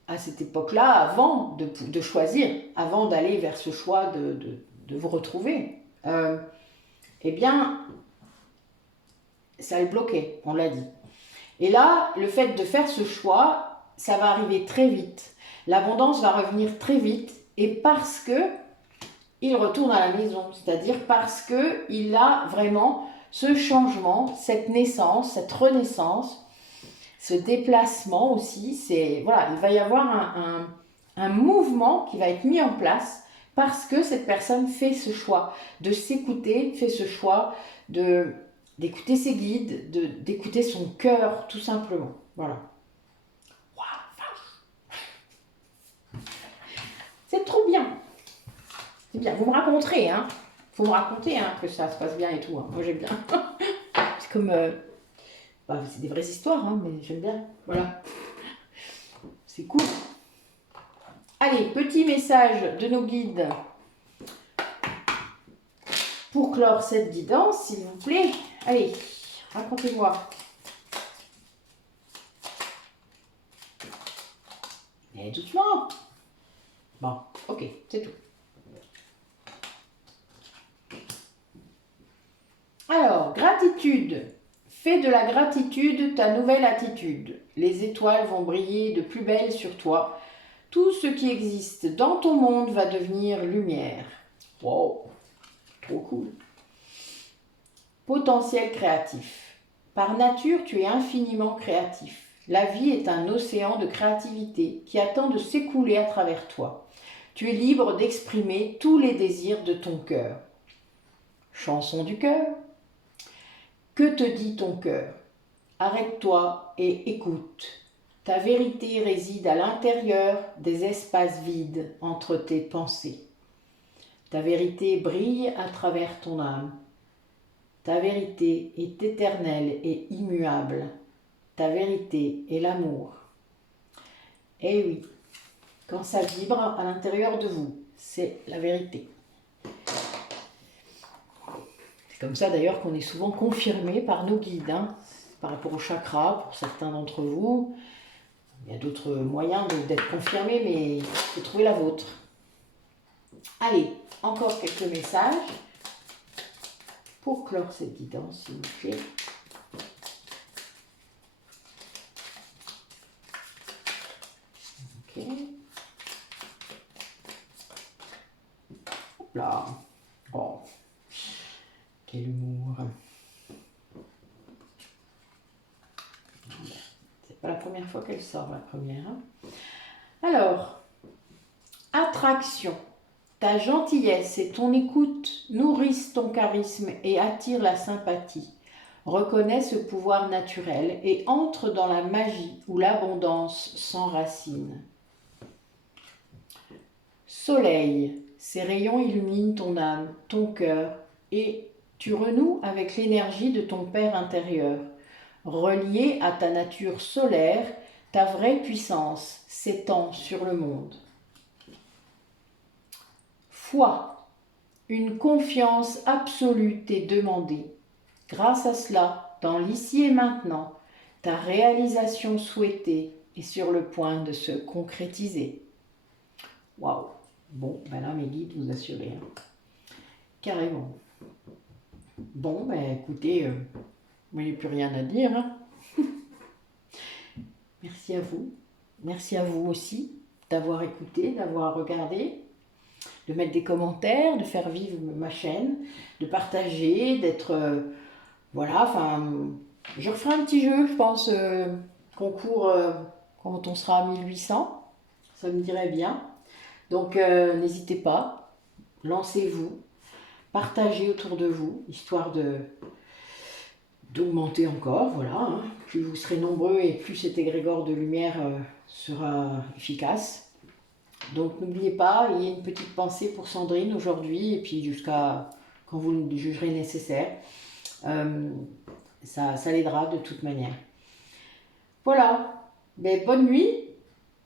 à cette époque-là, avant de choisir, avant d'aller vers ce choix de vous retrouver, eh bien, ça le bloquait, on l'a dit. Et là, le fait de faire ce choix, ça va arriver très vite. L'abondance va revenir très vite, et parce que il retourne à la maison, c'est-à-dire parce qu'il a vraiment ce changement, cette naissance, cette renaissance, ce déplacement aussi. Voilà, il va y avoir un mouvement qui va être mis en place parce que cette personne fait ce choix de s'écouter, fait ce choix d'écouter ses guides, d'écouter son cœur, tout simplement. Voilà. C'est trop bien. C'est bien. Vous me raconterez, hein. Faut me raconter, hein, que ça se passe bien et tout. Hein. Moi, j'aime bien. C'est comme... bah, c'est des vraies histoires, hein, mais j'aime bien. Voilà. C'est cool. Allez, petit message de nos guides pour clore cette guidance, s'il vous plaît. Allez, racontez-moi. Et doucement. Bon, ok, c'est tout. Alors, gratitude. Fais de la gratitude ta nouvelle attitude. Les étoiles vont briller de plus belle sur toi. Tout ce qui existe dans ton monde va devenir lumière. Wow, trop cool. Potentiel créatif. Par nature, tu es infiniment créatif. La vie est un océan de créativité qui attend de s'écouler à travers toi. Tu es libre d'exprimer tous les désirs de ton cœur. Chanson du cœur. Que te dit ton cœur? Arrête-toi et écoute. Ta vérité réside à l'intérieur des espaces vides entre tes pensées. Ta vérité brille à travers ton âme. Ta vérité est éternelle et immuable. Ta vérité est l'amour. Eh oui, quand ça vibre à l'intérieur de vous, c'est la vérité. C'est comme ça d'ailleurs qu'on est souvent confirmé par nos guides, par rapport au chakra, pour certains d'entre vous. Il y a d'autres moyens d'être confirmé, mais il faut trouver la vôtre. Allez, encore quelques messages pour clore cette guidance, s'il vous plaît. Ok. Hop là. Oh, quel humour. C'est pas la première fois qu'elle sort, la première. Alors, attraction. Ta gentillesse et ton écoute nourrissent ton charisme et attirent la sympathie. Reconnais ce pouvoir naturel et entre dans la magie où l'abondance s'enracine. Soleil, ces rayons illuminent ton âme, ton cœur et tu renoues avec l'énergie de ton Père intérieur. Relié à ta nature solaire, ta vraie puissance s'étend sur le monde. Foi, une confiance absolue t'est demandée. Grâce à cela, dans l'ici et maintenant, ta réalisation souhaitée est sur le point de se concrétiser. Waouh! Bon, ben là, mes guides vous assurez. Carrément. Bon, ben écoutez, moi, il n'y a plus rien à dire. Merci à vous. Merci à vous aussi d'avoir écouté, d'avoir regardé, de mettre des commentaires, de faire vivre ma chaîne, de partager, d'être... voilà, enfin, je referai un petit jeu, je pense, concours quand on sera à 1800. Ça me dirait bien. Donc, n'hésitez pas, lancez-vous, partagez autour de vous, histoire d'augmenter encore, voilà. Plus vous serez nombreux et plus cet égrégore de lumière sera efficace. Donc n'oubliez pas, il y a une petite pensée pour Sandrine aujourd'hui et puis jusqu'à quand vous le jugerez nécessaire. Ça l'aidera de toute manière. Voilà, mais bonne nuit.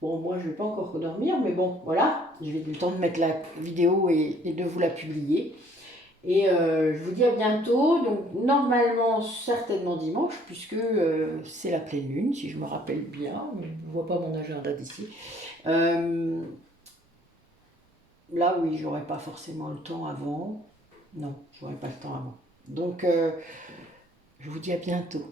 Bon, moi je ne vais pas encore dormir, mais bon, voilà, j'ai eu le temps de mettre la vidéo et de vous la publier. Et je vous dis à bientôt, donc normalement certainement dimanche, puisque c'est la pleine lune, si je me rappelle bien, je ne vois pas mon agenda d'ici. Là, oui, j'aurais pas forcément le temps avant. Non, j'aurais pas le temps avant. Donc, je vous dis à bientôt.